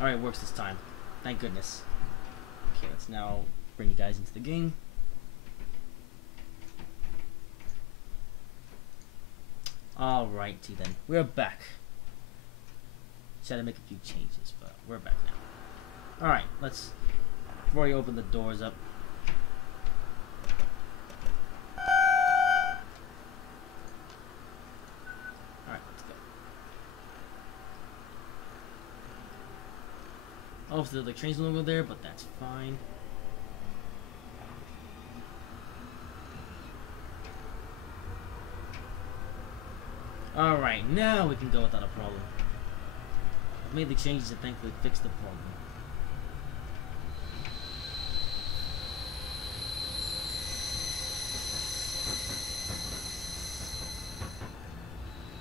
Alright, works this time. Thank goodness. Okay, let's now bring you guys into the game. Alrighty then. We're back. Just had to make a few changes, but we're back now. Alright, let's... I've already opened the doors up. Obviously the train's no longer there, but that's fine. Alright, now we can go without a problem. I've made the changes to thankfully fix the problem.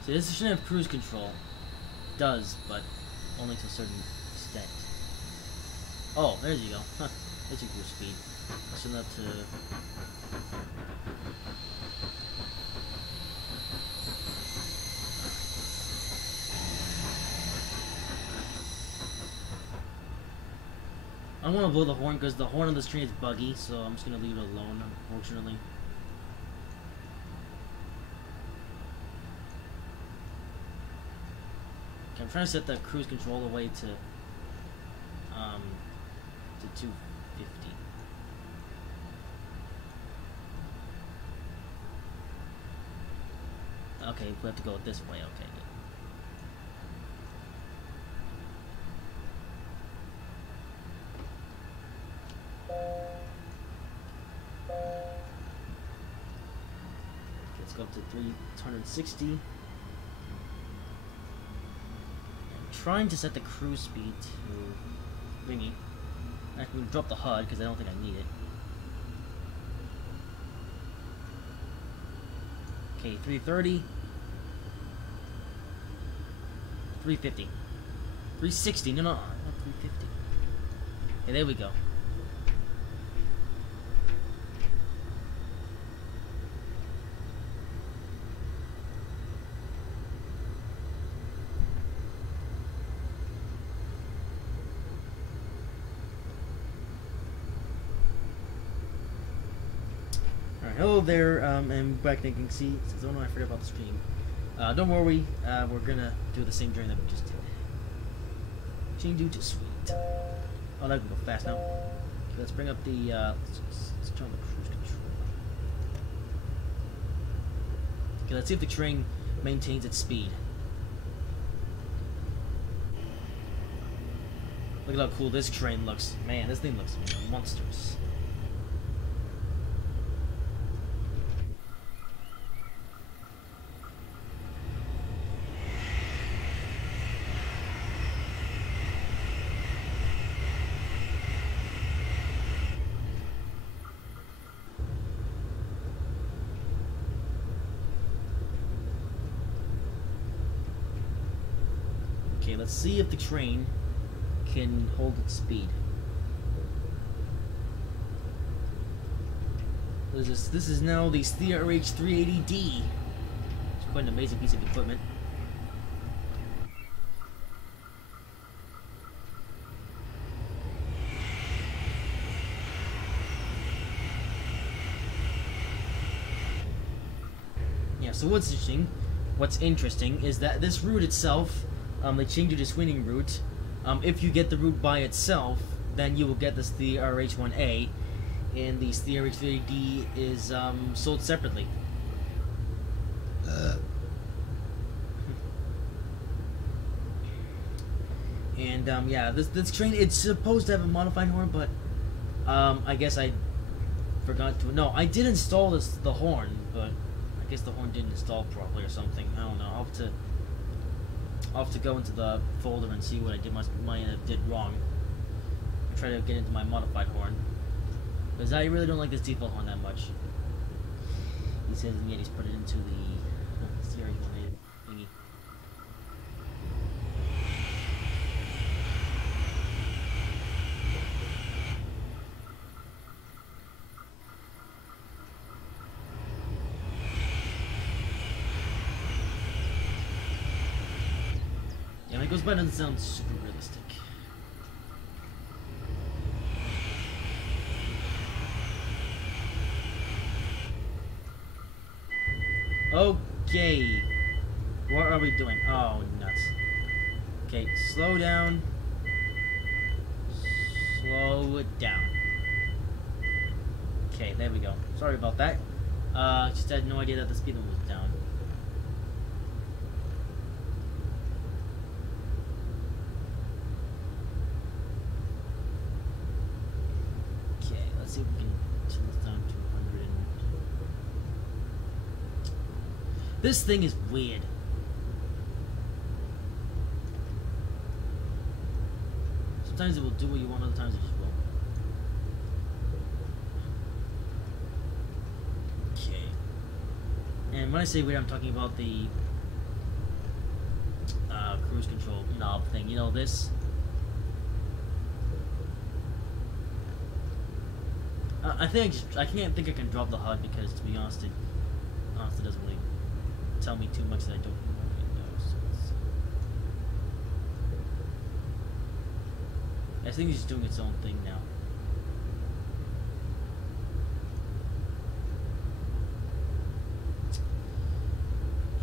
So this shouldn't have cruise control. It does, but only to a certain extent. Oh, there you go. Huh. There's your cruise speed. Let's turn that to... I don't want to blow the horn because the horn on this train is buggy, so I'm just going to leave it alone, unfortunately. Okay, I'm trying to set the cruise control all the way to 250. Okay, we have to go this way. Okay, good. Let's go up to 360. I'm trying to set the cruise speed to thingy. I can drop the HUD because I don't think I need it. Okay, 330. 350. 360. No, not 350. Okay, there we go. Hello there, and back thinking, see, since I don't know I forgot about the stream. Don't worry, we're gonna do the same journey that we just did. Chengdu to Sweet. Oh, that can go fast now. Okay, let's bring up the, let's turn on the cruise control. Okay, let's see if the train maintains its speed. Look at how cool this train looks. Man, this thing looks monstrous. Okay, let's see if the train can hold its speed. This is now the CRH 380D. It's quite an amazing piece of equipment. Yeah, so what's interesting is that this route itself, the Chengdu to Suining route, if you get the route by itself, then you will get this CRH1A, and the CRH3D is sold separately. And yeah, this train, it's supposed to have a modified horn, but I guess I forgot to. No, I did install the horn, but I guess the horn didn't install properly or something. I don't know. I'll have to go into the folder and see what I did wrong. And try to get into my modified horn. Because I really don't like this default horn that much. He says, and yet he's put it into the series thingy. Yeah, when it goes by, it doesn't sound super realistic. Okay. What are we doing? Oh, nuts. Okay, slow down. Slow it down. Okay, there we go. Sorry about that. Just had no idea that the speed limit was down. Okay, let's see if we can turn this down to 100. This thing is weird. Sometimes it will do what you want, other times it just won't. Okay. And when I say weird, I'm talking about the cruise control knob thing. You know this? I can't think I can drop the HUD because, to be honest, it doesn't really tell me too much that I don't really know. So I think it's just doing its own thing now.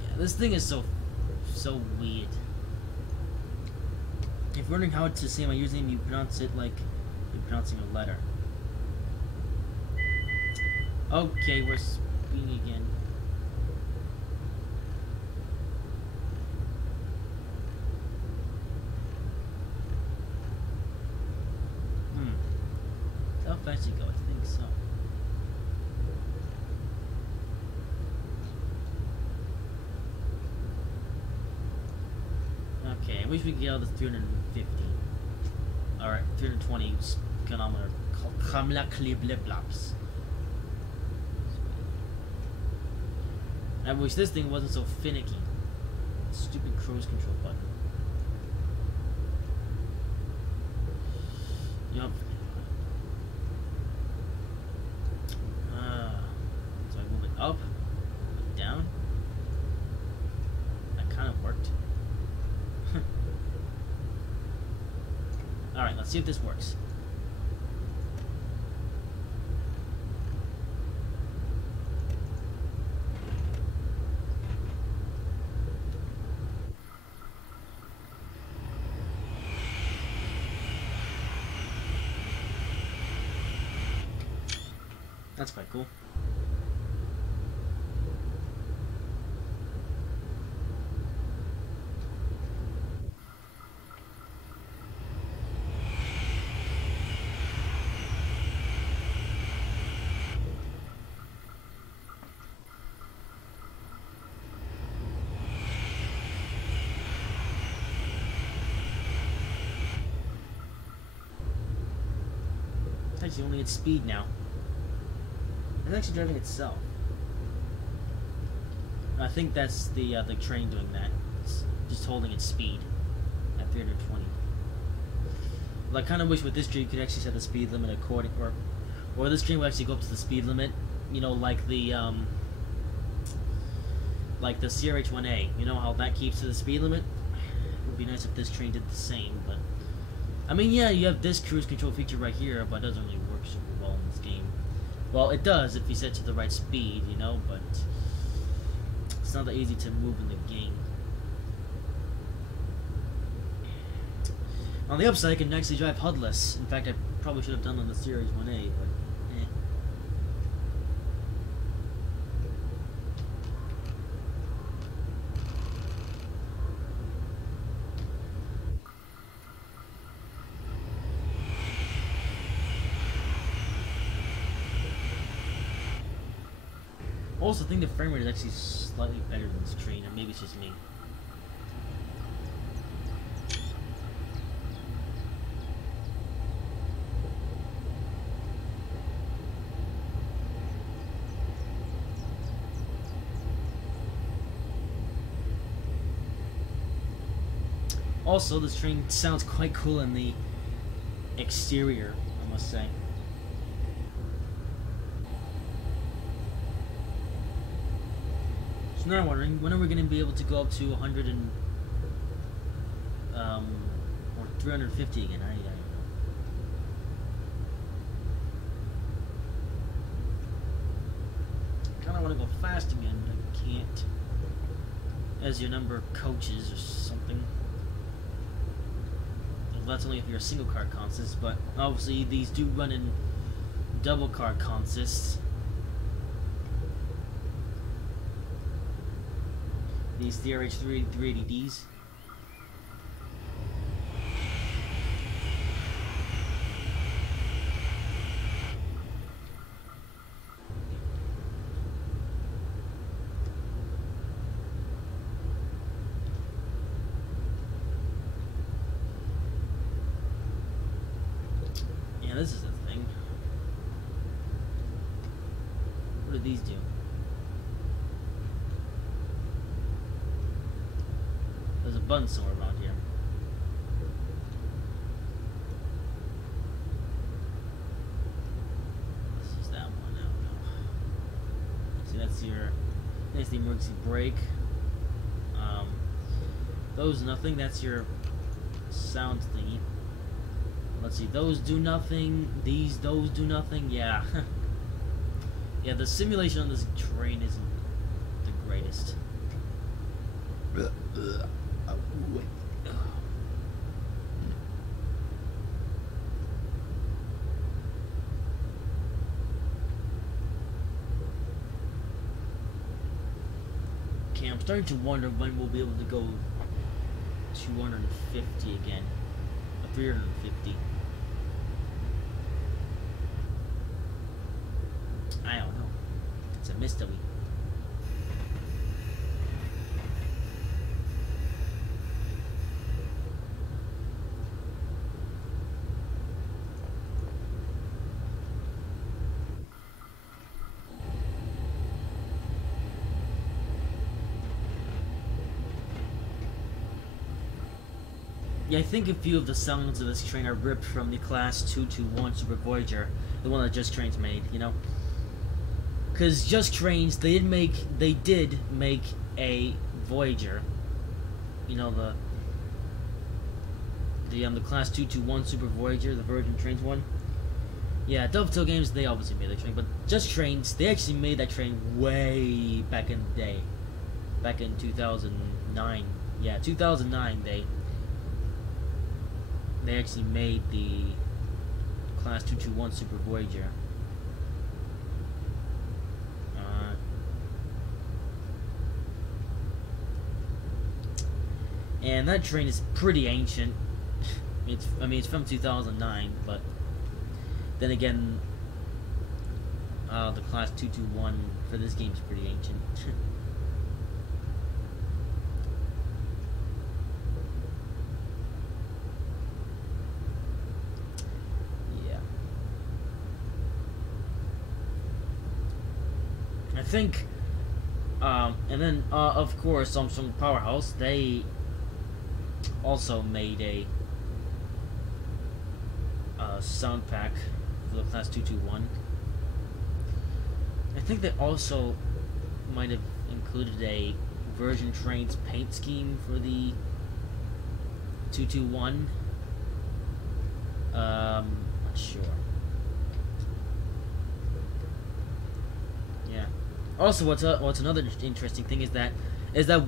Yeah, this thing is so weird. If you're wondering how to say my username, you pronounce it like you're pronouncing a letter. Okay, we're speeding again. How fast you go? I think so. Okay, I wish we could get all this 350. Alright, 320 kilometer. I wish this thing wasn't so finicky. Stupid cruise control button. Yup. So I move it up, down. That kind of worked. Alright, let's see if this works. That's quite cool. It's actually only at speed now. It's actually driving itself. I think that's the train doing that. It's just holding its speed at 320. Well, I kind of wish with this train you could actually set the speed limit according, or this train will actually go up to the speed limit. You know, like the CRH-1A. You know how that keeps to the speed limit? It would be nice if this train did the same, but I mean, yeah, you have this cruise control feature right here, but it doesn't really work super well in this game. Well, it does if you set to the right speed, you know, but it's not that easy to move in the game. On the upside, I can actually drive HUDless. In fact, I probably should have done on the Series 1A, but eh. Also, I think the frame rate is actually slightly better than this train, or maybe it's just me. Also, this train sounds quite cool in the exterior, I must say. So now I'm wondering, when are we going to be able to go up to 100 and or 350 again? I don't know. Kind of want to go fast again, but I can't. As your number of coaches or something. Well, that's only if you're a single car consist, but obviously these do run in double car consists. These TRH 380Ds. Yeah, this is the thing. What do these do? There's a button somewhere around here. This is that one. I don't know. See, that's the emergency brake. Those nothing. That's your sound thingy. Let's see. Those do nothing. Those do nothing. Yeah. Yeah. The simulation on this train isn't the greatest. Okay, I'm starting to wonder when we'll be able to go 250 again. 350. I don't know. It's a mystery. Yeah, I think a few of the sounds of this train are ripped from the Class 221 Super Voyager, the one that Just Trains made, you know? Because Just Trains, they did make a Voyager, you know, the Class 221 Super Voyager, the Virgin Trains one. Yeah, Dovetail Games, they obviously made that train, but Just Trains, they actually made that train way back in the day, back in 2009. Yeah, 2009 they actually made the Class 221 Super Voyager. And that train is pretty ancient. It's from 2009, but then again, the Class 221 for this game is pretty ancient. I think, and then of course, from Powerhouse, they also made a sound pack for the Class 221. I think they also might have included a Virgin Trains paint scheme for the 221. Not sure. Yeah. Also, what's another interesting thing is that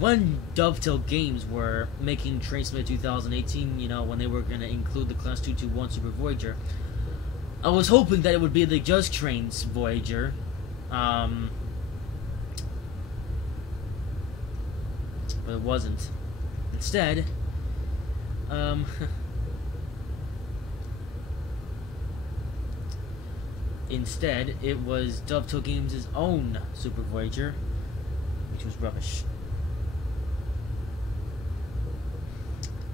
when Dovetail Games were making Train Simulator 2018, you know, when they were gonna include the Class 221 Super Voyager, I was hoping that it would be the Just Trains Voyager, but it wasn't. Instead, Instead, it was Dovetail Games' own Super Voyager, which was rubbish.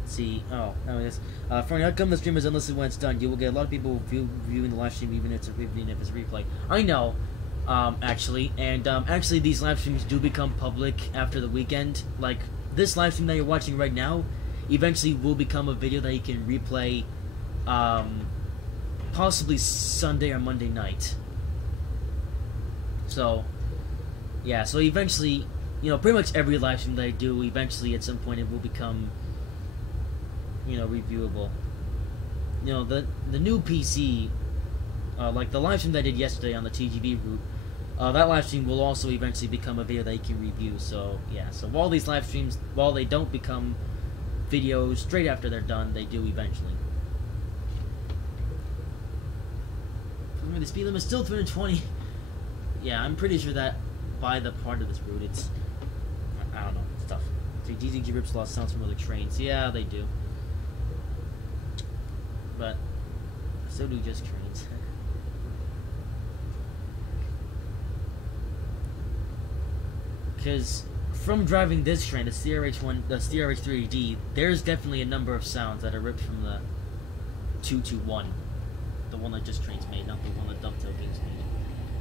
Let's see, oh, no, yes. For an outcome, the stream is endlessly when it's done. You will get a lot of people viewing the live stream, even if it's a replay. I know, actually, and actually, these live streams do become public after the weekend. Like this live stream that you're watching right now, eventually will become a video that you can replay. Possibly Sunday or Monday night. So, yeah, so eventually, you know, pretty much every live stream that I do, eventually at some point it will become, you know, reviewable. You know, the new PC, like the live stream that I did yesterday on the TGV route, that live stream will also eventually become a video that you can review. So, yeah, so while these live streams, while they don't become videos straight after they're done, they do eventually. The speed limit is still 320. Yeah, I'm pretty sure that by the part of this route, it's, I don't know, it's tough. 3DZG rips a lot of sounds from other trains. Yeah, they do. But so do just trains. Because from driving this train, the CRH3D, there's definitely a number of sounds that are ripped from the 221. The one that just trains made, not the one that Dovetail Games made.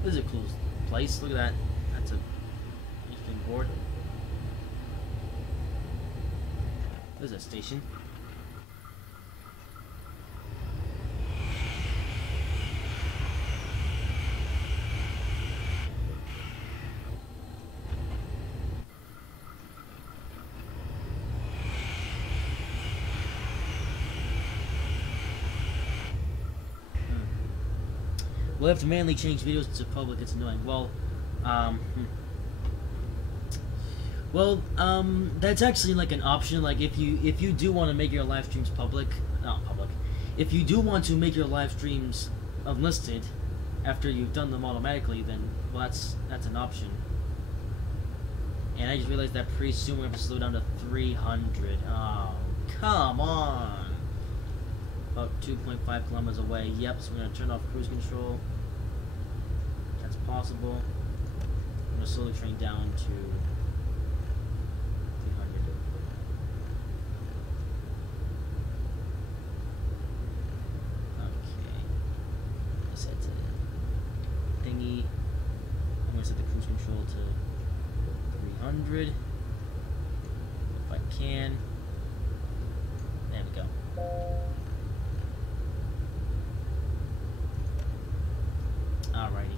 This is a cool place. Look at that. That's a interesting board. There's a station. We'll have to manually change videos to public. It's annoying. Well, that's actually like an option. Like if you do want to make your live streams public, not public, if you do want to make your live streams unlisted after you've done them automatically, then well, that's an option. And I just realized that pretty soon we have to slow down to 300. Oh, come on. About 2.5 kilometers away. Yep, so we're going to turn off cruise control. That's possible. I'm going to slow the train down to 300. Okay. Set to thingy. I'm going to set the cruise control to 300. If I can. There we go. Alrighty.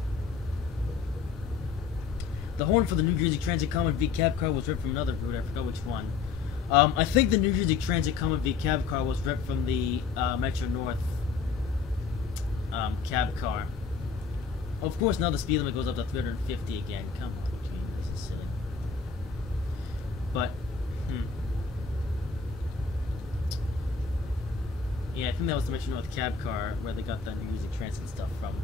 The horn for the New Jersey Transit Comet V cab car was ripped from another route. I forgot which one. I think the New Jersey Transit Comet V cab car was ripped from the Metro North cab car. Of course, now the speed limit goes up to 350 again. Come on, Gene, this is silly. But, yeah, I think that was the Metro North cab car where they got the New Jersey Transit stuff from.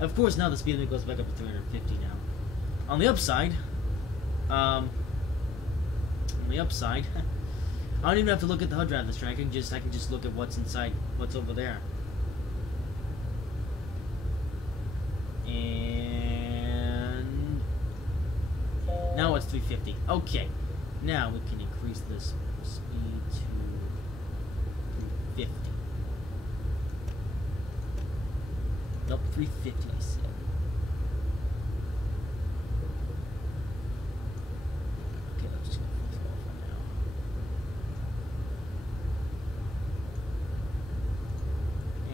Of course, now the speed limit goes back up to 350 now. On the upside, I don't even have to look at the HUD drive of this train. I can just look at what's inside, what's over there. And now it's 350. Okay, now we can increase this speed to 350. Nope, 350 I said. Okay, let's just go for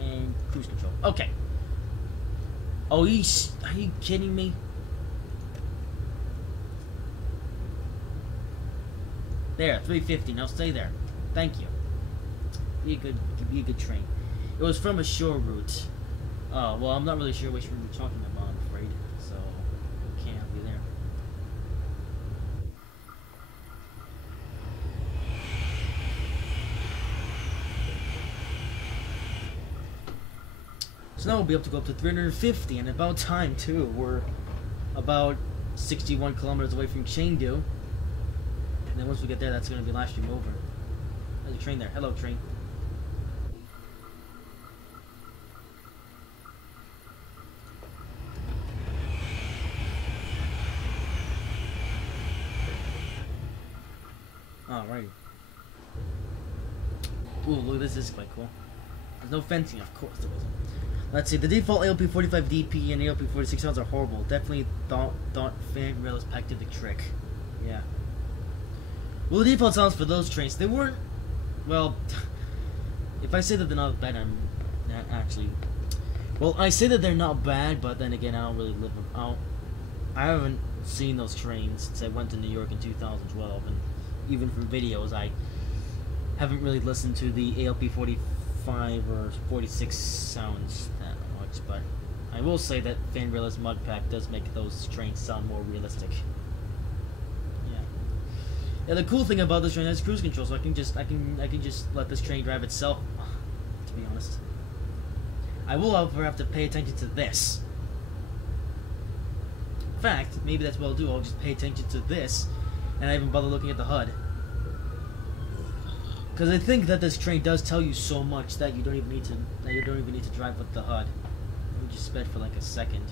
now. And cruise control. Okay. Oh, are you kidding me? There, 350. Now stay there. Thank you. Be a good train. It was from a shore route. Oh, well, I'm not really sure which route we're talking about, I'm afraid. So, we can't help you there. So now we'll be able to go up to 350, and about time, too. We're about 61 kilometers away from Chengdu. And then once we get there, that's going to be live stream over. There's a train there. Hello, train. Alright. Ooh, look, this is quite cool. There's no fencing, of course there wasn't. Let's see, the default ALP-45 DP and ALP-46 sounds are horrible. Definitely thought fan rails packed in the trick. Yeah. Well, the default sounds for those trains, they weren't... Well, if I say that they're not bad, I'm not actually... Well, I say that they're not bad, but then again, I don't really live... I haven't seen those trains since I went to New York in 2012, and even from videos, I haven't really listened to the ALP-45 or 46 sounds that much, but I will say that Fan Rail's mud pack does make those trains sound more realistic. Yeah, the cool thing about this train is cruise control, so I can just let this train drive itself. To be honest, I will, however, have to pay attention to this. In fact, maybe that's what I'll do. I'll just pay attention to this, and not even bother looking at the HUD. Because I think that this train does tell you so much that you don't even need to drive with the HUD. We just sped for like a second.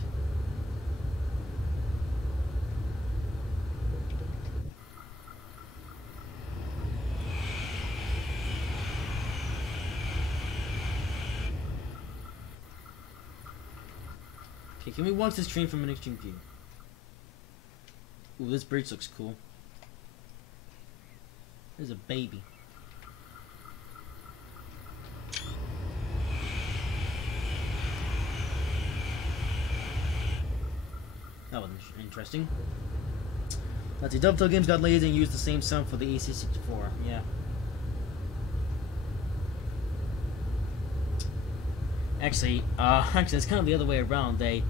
Okay, can we watch this train from an extreme view? Ooh, this bridge looks cool. There's a baby. That was interesting. Let's see, Dovetail Games got lazy and used the same sound for the AC-64. Yeah. Actually, it's kind of the other way around. They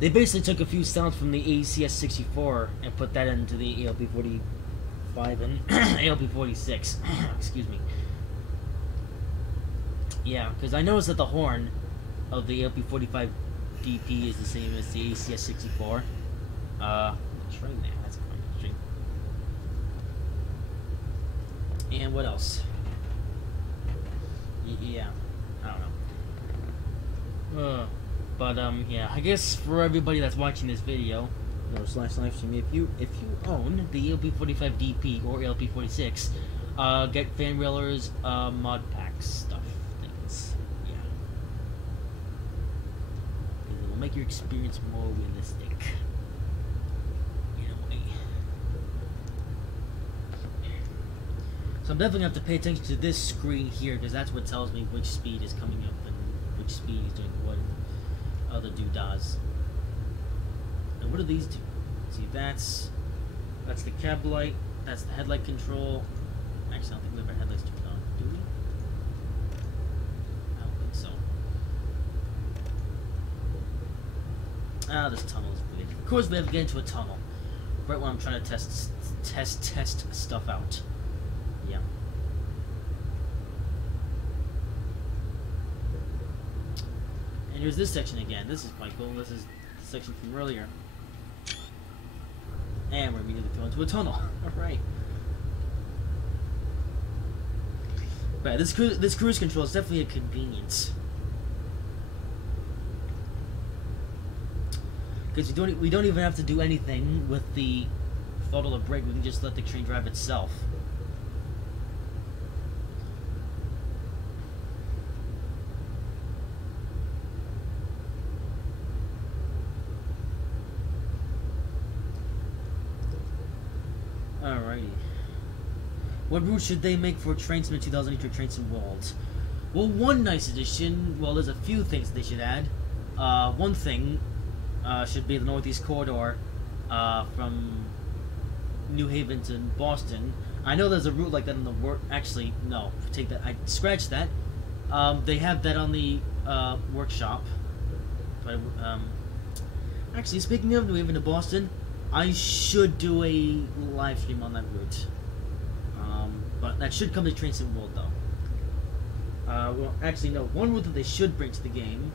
basically took a few sounds from the ACS-64 and put that into the ALP-45 and ALP-46. Excuse me. Yeah, because I noticed that the horn of the ALP-45 DP is the same as the ACS-64. Train there. That's quite interesting. And what else? Yeah, I don't know. Yeah, I guess for everybody that's watching this video, or /live stream, if you own the ALP-45 DP or ALP-46, get Fan Railers mod pack stuff things. Yeah, because it will make your experience more realistic. In a way. So I'm definitely gonna have to pay attention to this screen here, because that's what tells me which speed is coming up and which speed is doing what other doodads. And what do these do? See, that's the cab light, that's the headlight control. Actually, I don't think we have our headlights turned on, do we? I don't think so. Ah, this tunnel is weird. Of course, we have to get into a tunnel right when I'm trying to test stuff out. Yeah. And here's this section again. This is quite cool. This is the section from earlier. And we're immediately thrown into a tunnel. Alright. But this cruise control is definitely a convenience. Because we don't even have to do anything with the throttle or brake. We can just let the train drive itself. Alrighty. What route should they make for Trainsim 2008 or Trainsim World? Well, one nice addition, well, there's a few things they should add. One thing should be the Northeast Corridor from New Haven to Boston. I know there's a route like that in the work. Actually, no, take that. I scratched that. They have that on the workshop. But, actually, speaking of New Haven to Boston, I should do a live stream on that route. But that should come to Trainsim World, though. Well, actually, no. One route that they should bring to the game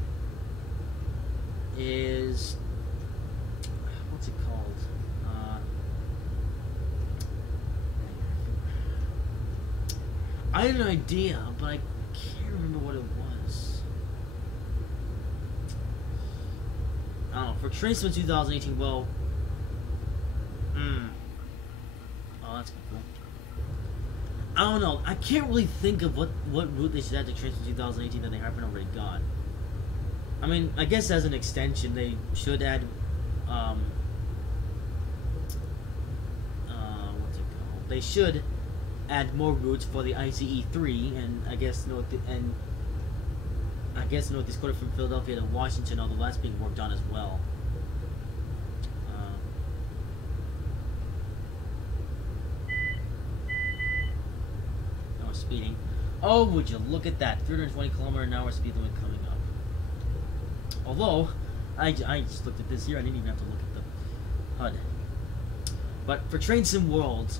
is... what's it called? I had an idea, but I can't remember what it was. I don't know. For Trainsim 2018, well... Oh, that's cool. I don't know. I can't really think of what route they should add to Trains from 2018 that they haven't already got. I mean, I guess as an extension, they should add, what's it called? They should add more routes for the ICE 3, and I guess North Dakota from Philadelphia to Washington, although that's being worked on as well. Now we're speeding. Oh, would you look at that? 320km/h speed limit coming up. Although, I just looked at this here, I didn't even have to look at the HUD. But for Train Sim World,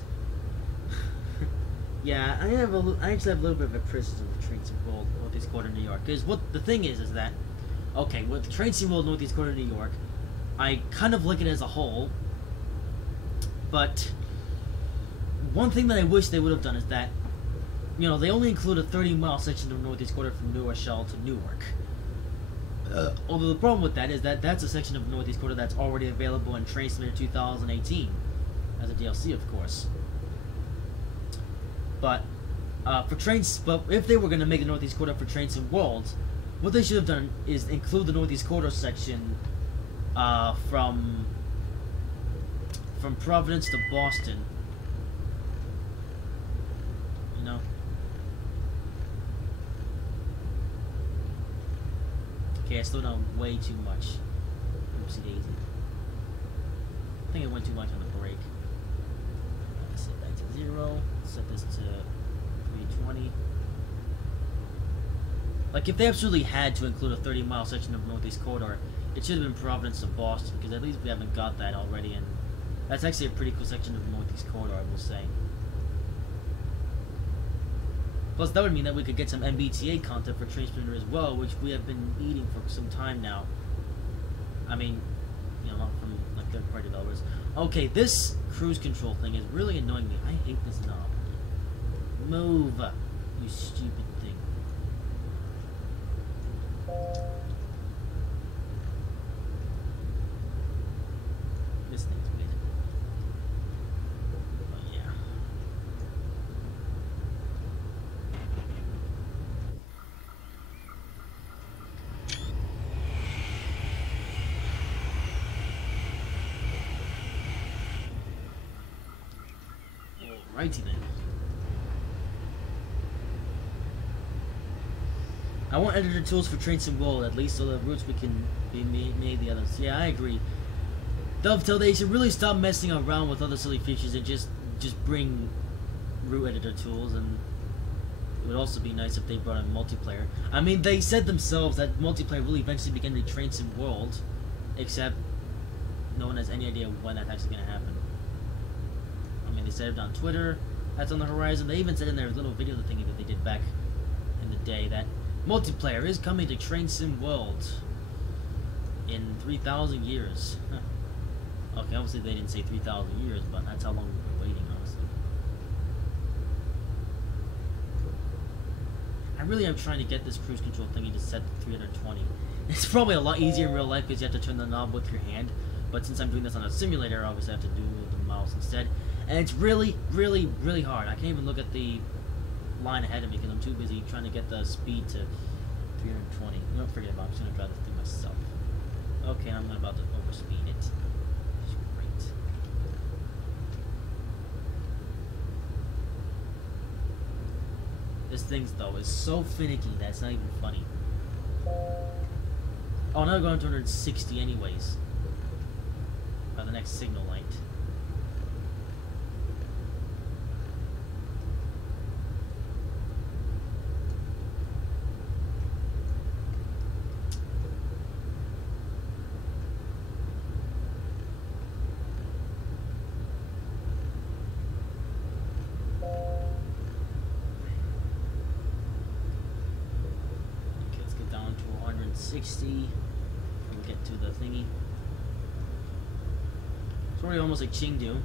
yeah, I actually have a little bit of a criticism of Train Sim World Northeast Corridor, New York. Because what the thing is that, okay, with Train Sim World Northeast Corridor, New York, I kind of like it as a whole. But one thing that I wish they would have done is that, you know, they only include a 30-mile section of Northeast Corridor from New Rochelle to Newark. Although the problem with that is that that's a section of Northeast Corridor that's already available in Train Simulator 2018 as a DLC, of course. But but if they were going to make a Northeast Corridor for Train Sim World, what they should have done is include the Northeast Corridor section from Providence to Boston. You know. Okay, I slowed down way too much. Oopsie daisy. I think I went too much on the brake. Set that to 0. Set this to 320. Like, if they absolutely had to include a 30-mile section of Northeast Corridor, it should have been Providence to Boston, because at least we haven't got that already, and that's actually a pretty cool section of Northeast Corridor, I will say. Plus, that would mean that we could get some MBTA content for Train Simulator as well, which we have been needing for some time now. I mean, you know, not from like third-party developers. Okay, this cruise control thing is really annoying me. I hate this knob. Move, you stupid thing. This thing's weird. But yeah. Alrighty then. I want editor tools for Train Sim World, at least so the routes we can be made the others. Yeah, I agree. Dovetail, they should really stop messing around with other silly features and just bring route editor tools, and it would also be nice if they brought in multiplayer. I mean, they said themselves that multiplayer will eventually begin to Train Sim World, except no one has any idea when that's actually going to happen. I mean, they said it on Twitter, that's on the horizon. They even said in their little video thingy that they did back in the day that multiplayer is coming to Train Sim World in 3,000 years. Huh. Okay, obviously they didn't say 3,000 years, but that's how long we've been waiting, honestly. I really am trying to get this cruise control thingy to set to 320. It's probably a lot easier in real life because you have to turn the knob with your hand, but since I'm doing this on a simulator, I obviously have to do it with the mouse instead. And it's really, really, really hard. I can't even look at the line ahead of me because I'm too busy trying to get the speed to 320. You don't forget about it. I'm just going to drive this thing myself. Okay, I'm not about to overspeed it. It's great. This thing, though, is so finicky that it's not even funny. Oh, now we're going to 260 anyways. By the next signal light. Okay, let's get down to 160 and get to the thingy. It's already almost like Chengdu.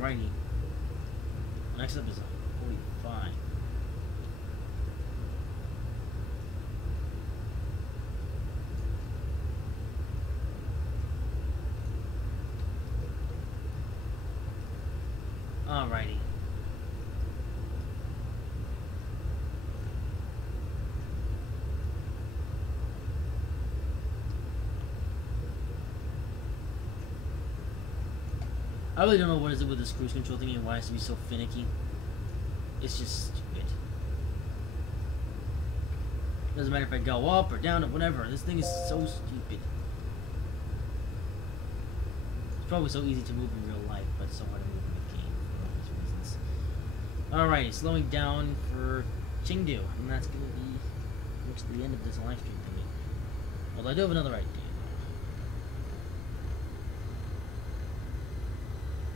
Alrighty. Next up is a 45. Alrighty. I really don't know what is it with this cruise control thing and why it has to be so finicky. It's just stupid. Doesn't matter if I go up or down or whatever. This thing is so stupid. It's probably so easy to move in real life, but so hard to move in the game for all these reasons. Alrighty, slowing down for Chengdu. And that's going to be looks the end of this live stream to me. Although I do have another idea.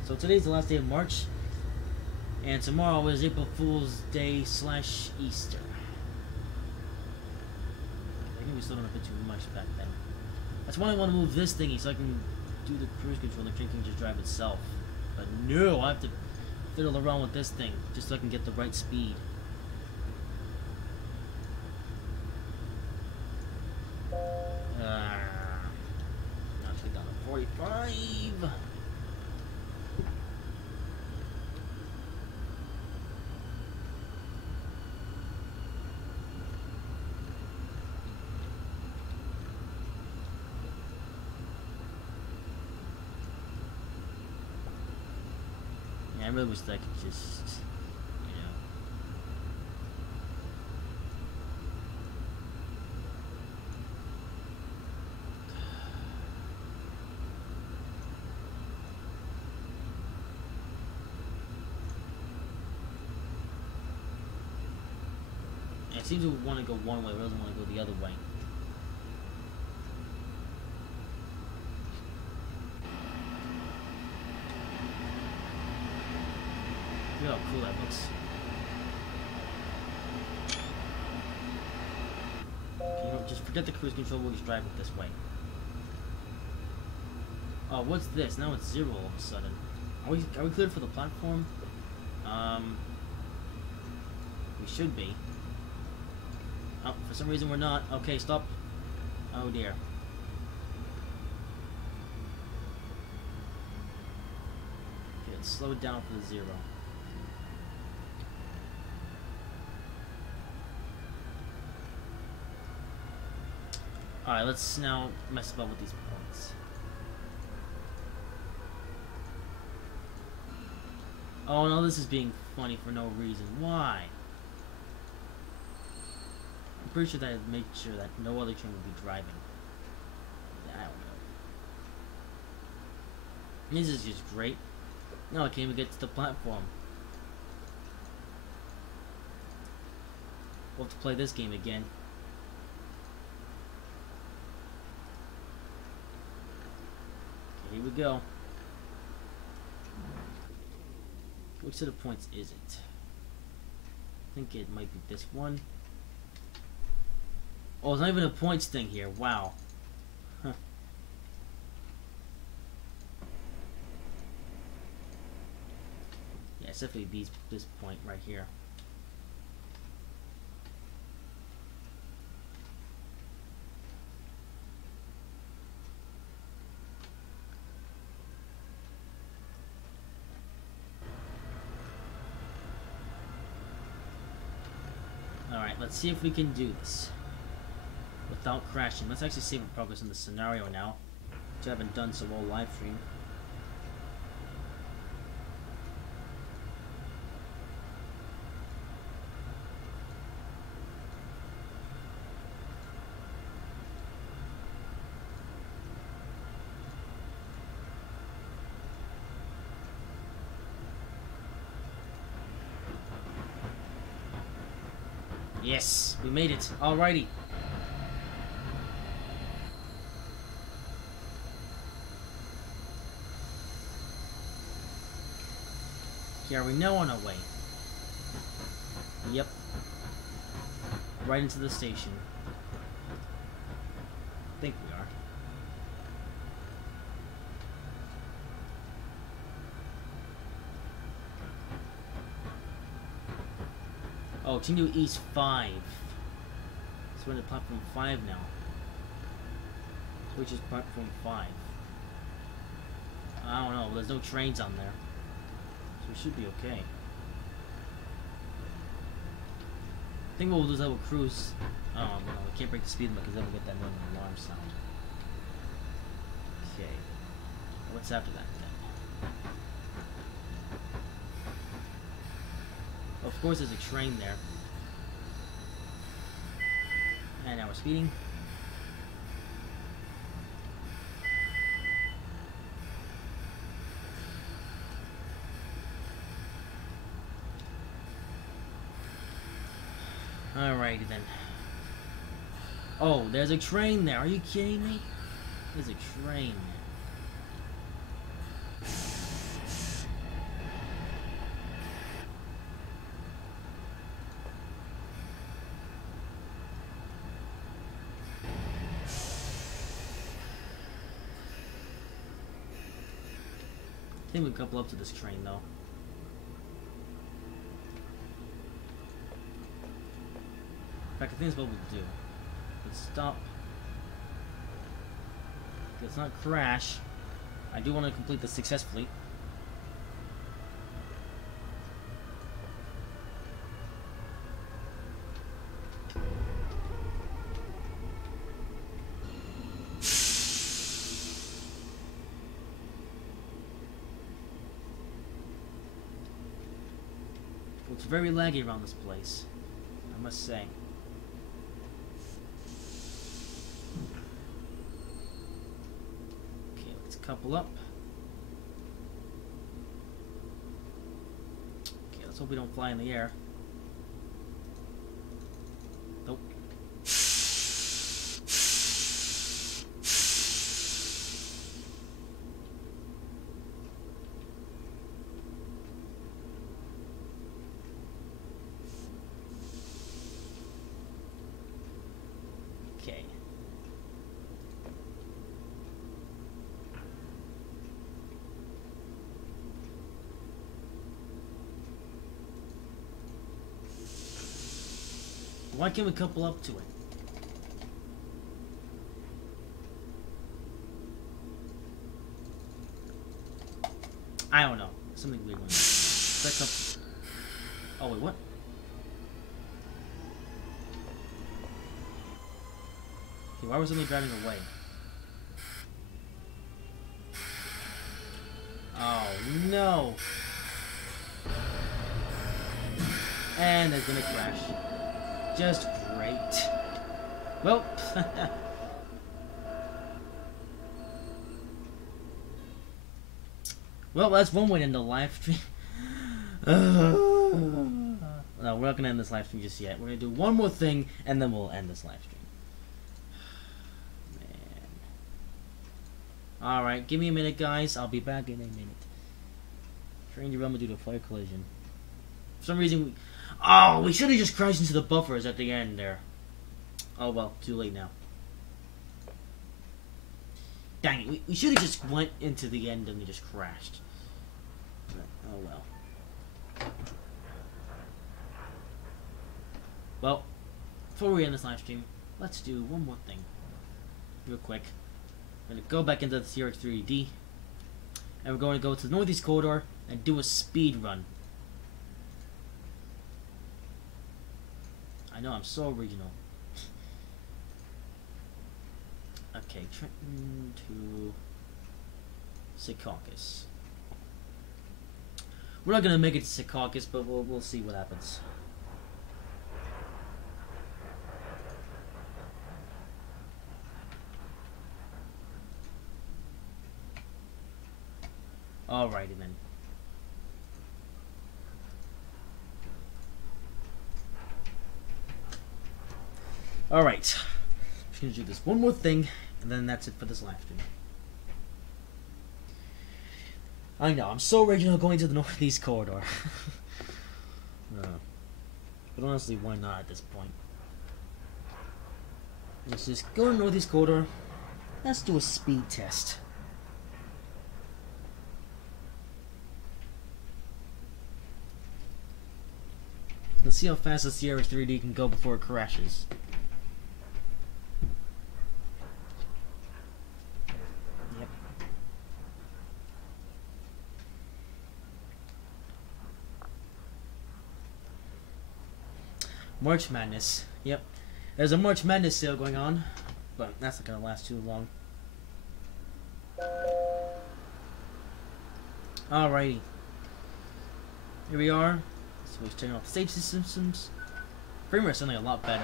So today's the last day of March, and tomorrow is April Fool's Day / Easter. I think we still don't have to do too much back then. That's why I want to move this thingy so I can do the cruise control and the train can just drive itself. But no, I have to fiddle around with this thing just so I can get the right speed. Now take down to 45. I really wish that I could just, you know. It seems to want to go one way, but it doesn't want to go the other way. Look how cool that looks. Okay, you know, just forget the cruise control, we'll just drive it this way. Oh, what's this? Now it's 0 all of a sudden. Are we cleared for the platform? We should be. Oh, for some reason we're not. Okay, stop. Oh dear. Okay, let's slow it down for the 0. Alright, let's now mess about with these points. Oh no, this is being funny for no reason. Why? I'm pretty sure that I made sure that no other train would be driving. I don't know. This is just great. Now I can't even get to the platform. We'll have to play this game again. Here we go. Which set of points is it? I think it might be this one. Oh, it's not even a points thing here. Wow. Huh. Yeah, it's definitely this point right here. Alright, let's see if we can do this without crashing. Let's actually save progress in the scenario now, which I haven't done so well live stream. Yes, we made it. Alrighty. Okay, are we now on our way? Yep. Right into the station. I think we are. Oh, Chengdu East 5. So we're in the platform 5 now. Which is platform 5. I don't know, there's no trains on there. So we should be okay. I think what we'll do is I will cruise. Oh no, we can't break the speed limit because then we'll get that annoying alarm sound. Okay. What's after that then? Of course there's a train there. And now we're speeding. Alrighty then. Oh, there's a train there. Are you kidding me? There's a train. I think we couple up to this train though. In fact, I think that's what we'll do. Let's stop. Let's not crash. I do want to complete this successfully. It's very laggy around this place, I must say. Okay, let's couple up. Okay, let's hope we don't fly in the air. Nope. Okay. Why can't we couple up to it? I don't know. Something weird. Oh wait, what? Okay, why was somebody driving away? Oh no! And it's gonna crash. Just great. Well, well, that's one way to end the live stream. No, we're not gonna end this live stream just yet. We're gonna do one more thing, and then we'll end this live stream. Man. All right, give me a minute, guys. I'll be back in a minute. Train derailment due to fire collision. For some reason, we should have just crashed into the buffers at the end there. Oh well, too late now. Dang it, we should have just went into the end and we just crashed. But, oh well. Well, before we end this live stream, let's do one more thing. Real quick. We're going to go back into the CRX3D. And we're going to go to the Northeast Corridor and do a speed run. I know, I'm so original. Okay, Trenton to Secaucus. We're not gonna make it to Secaucus, but we'll see what happens. Alrighty then. Alright, just gonna do this one more thing, and then that's it for this live stream. I know, I'm so original going to the Northeast Corridor. But honestly, why not at this point? Let's just go to the Northeast Corridor. Let's do a speed test. Let's see how fast the CRX 3D can go before it crashes. Yep. March Madness. Yep. There's a March Madness sale going on, but that's not gonna last too long. Alrighty. Here we are. So we're turning off the safety systems. Frame rate's something a lot better,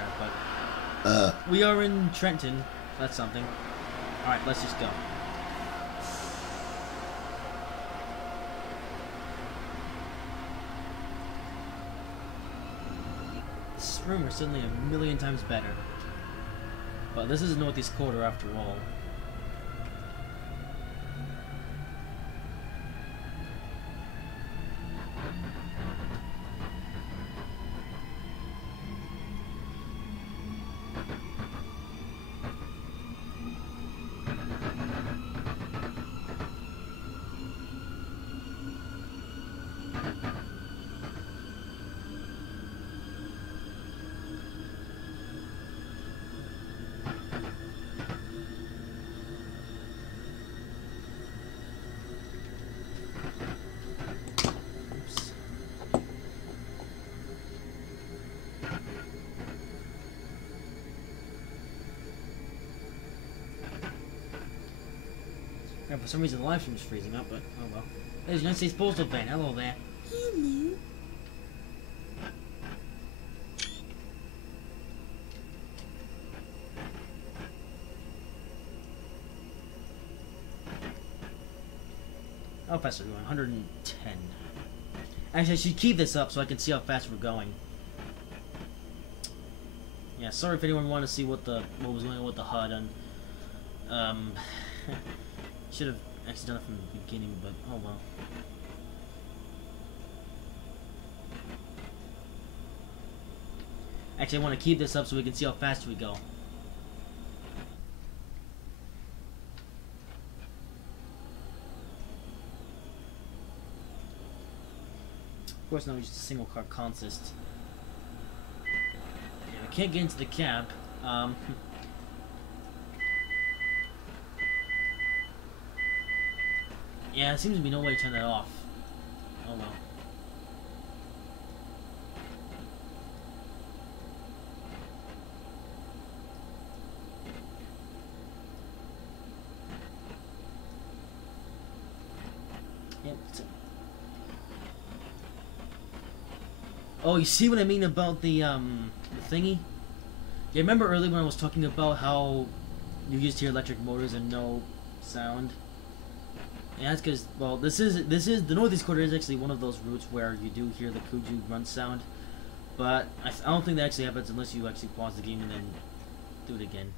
but we are in Trenton. That's something. Alright, let's just go. This room is suddenly a million times better. But this is Northeast Quarter after all. Yeah, for some reason the live stream's freezing up, but oh well. There's United States Postal Van. Hello there. Hello. How fast are we going? 110. Actually, I should keep this up so I can see how fast we're going. Yeah, sorry if anyone wanted to see what was going on with the HUD and should have actually done it from the beginning, but oh well. Actually, I want to keep this up so we can see how fast we go. Of course, now it's just a single car consist. Yeah, I can't get into the cab. Yeah, there seems to be no way to turn that off. Oh well. Yep. Oh, you see what I mean about the thingy? Yeah, remember earlier when I was talking about how you just hear electric motors and no sound? Yeah, that's because, well, this is the Northeast Quarter is actually one of those routes where you do hear the Kuju grunt sound, but I don't think that actually happens unless you actually pause the game and then do it again.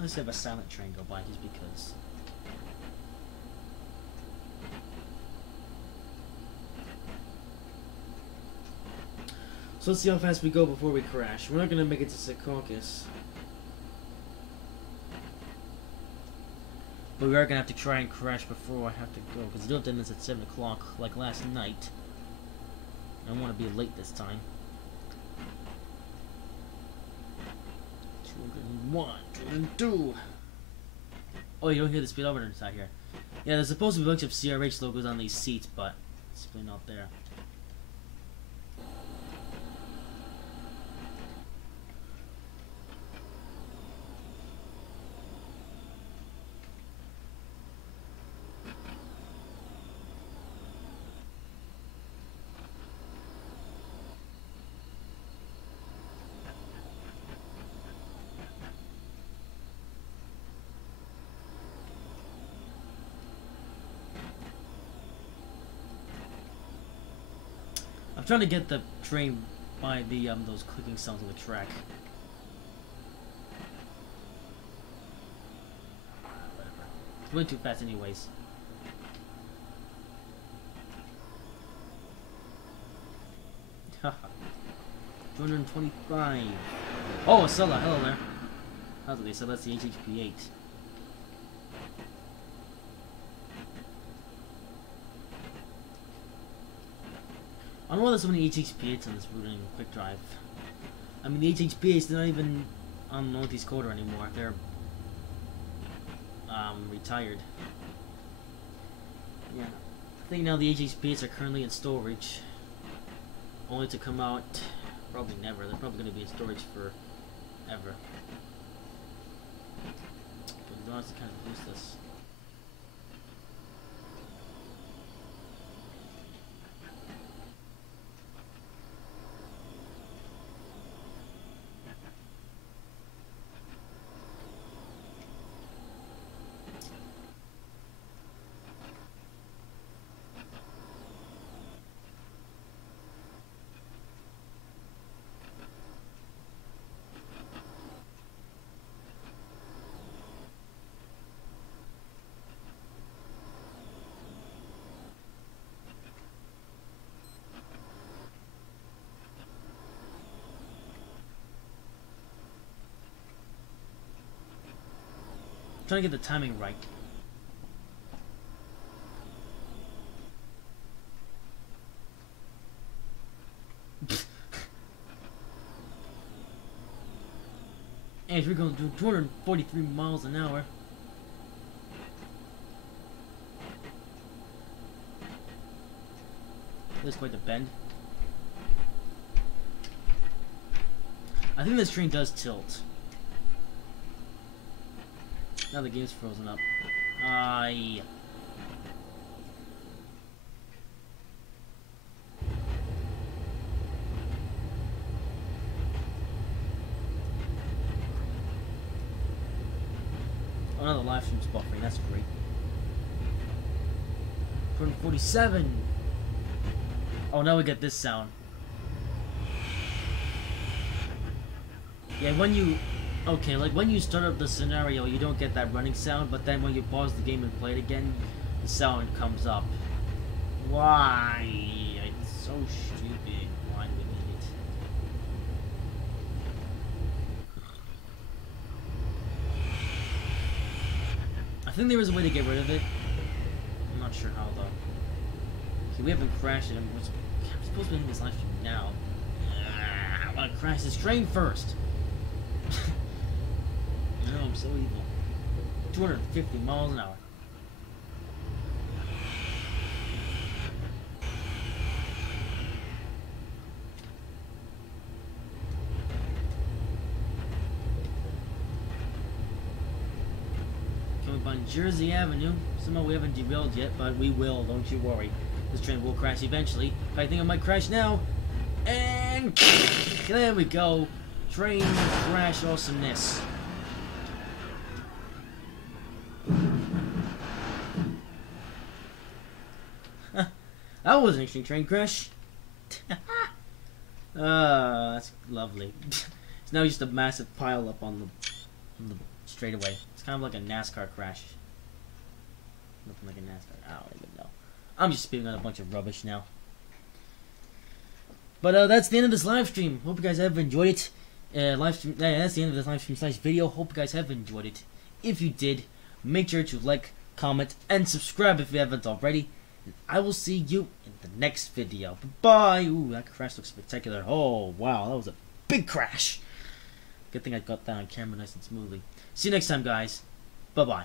Let's have a silent train go by just because. So let's see how fast we go before we crash. We're not gonna make it to Secaucus. But we are gonna have to try and crash before I have to go, because the deal ends at 7 o'clock, like last night. I don't want to be late this time. 201, 202. Oh, you don't hear the speedometer inside here. Yeah, there's supposed to be a bunch of CRH logos on these seats, but it's really not there. I'm trying to get the train by the those clicking sounds on the track. It's going too fast anyways. Haha. 225. Oh, Acela, hello there. How's it? So that's the HHP8. I don't know why there's so many HHP8s on this Suining quick drive. I mean, the HHP8s, they're not even on Northeast Quarter anymore. They're retired. Yeah, I think now the HHPs are currently in storage, only to come out probably never. They're probably going to be in storage forever. But honestly, kind of useless. Trying to get the timing right. And we're going to do 243 miles an hour. There's quite the bend. I think this train does tilt. Now the game's frozen up. Aye. Oh, now the live stream's buffering. That's great. 247. Oh, now we get this sound. Yeah, when you... Okay, like when you start up the scenario, you don't get that running sound, but then when you pause the game and play it again, the sound comes up. Why? It's so stupid. Why do we need it? I think there is a way to get rid of it. I'm not sure how though. Okay, we haven't crashed it. I'm supposed to be in this live stream now. I want to crash this train first. I know, I'm so evil. 250 miles an hour. Coming by Jersey Avenue. Somehow we haven't derailed yet, but we will, don't you worry. This train will crash eventually. I think I might crash now. And there we go. Train crash awesomeness. That was an interesting train crash. That's lovely. It's now just a massive pile up on the straightaway. It's kind of like a NASCAR crash. Nothing like a NASCAR. I don't even know. I'm just spewing on a bunch of rubbish now. But that's the end of this live stream. Hope you guys have enjoyed it. That's the end of this live stream / video. Hope you guys have enjoyed it. If you did, make sure to like, comment, and subscribe if you haven't already. And I will see you in the next video. Bye. Ooh, that crash looks spectacular. Oh wow, that was a big crash. Good thing I got that on camera nice and smoothly. See you next time, guys. Bye bye.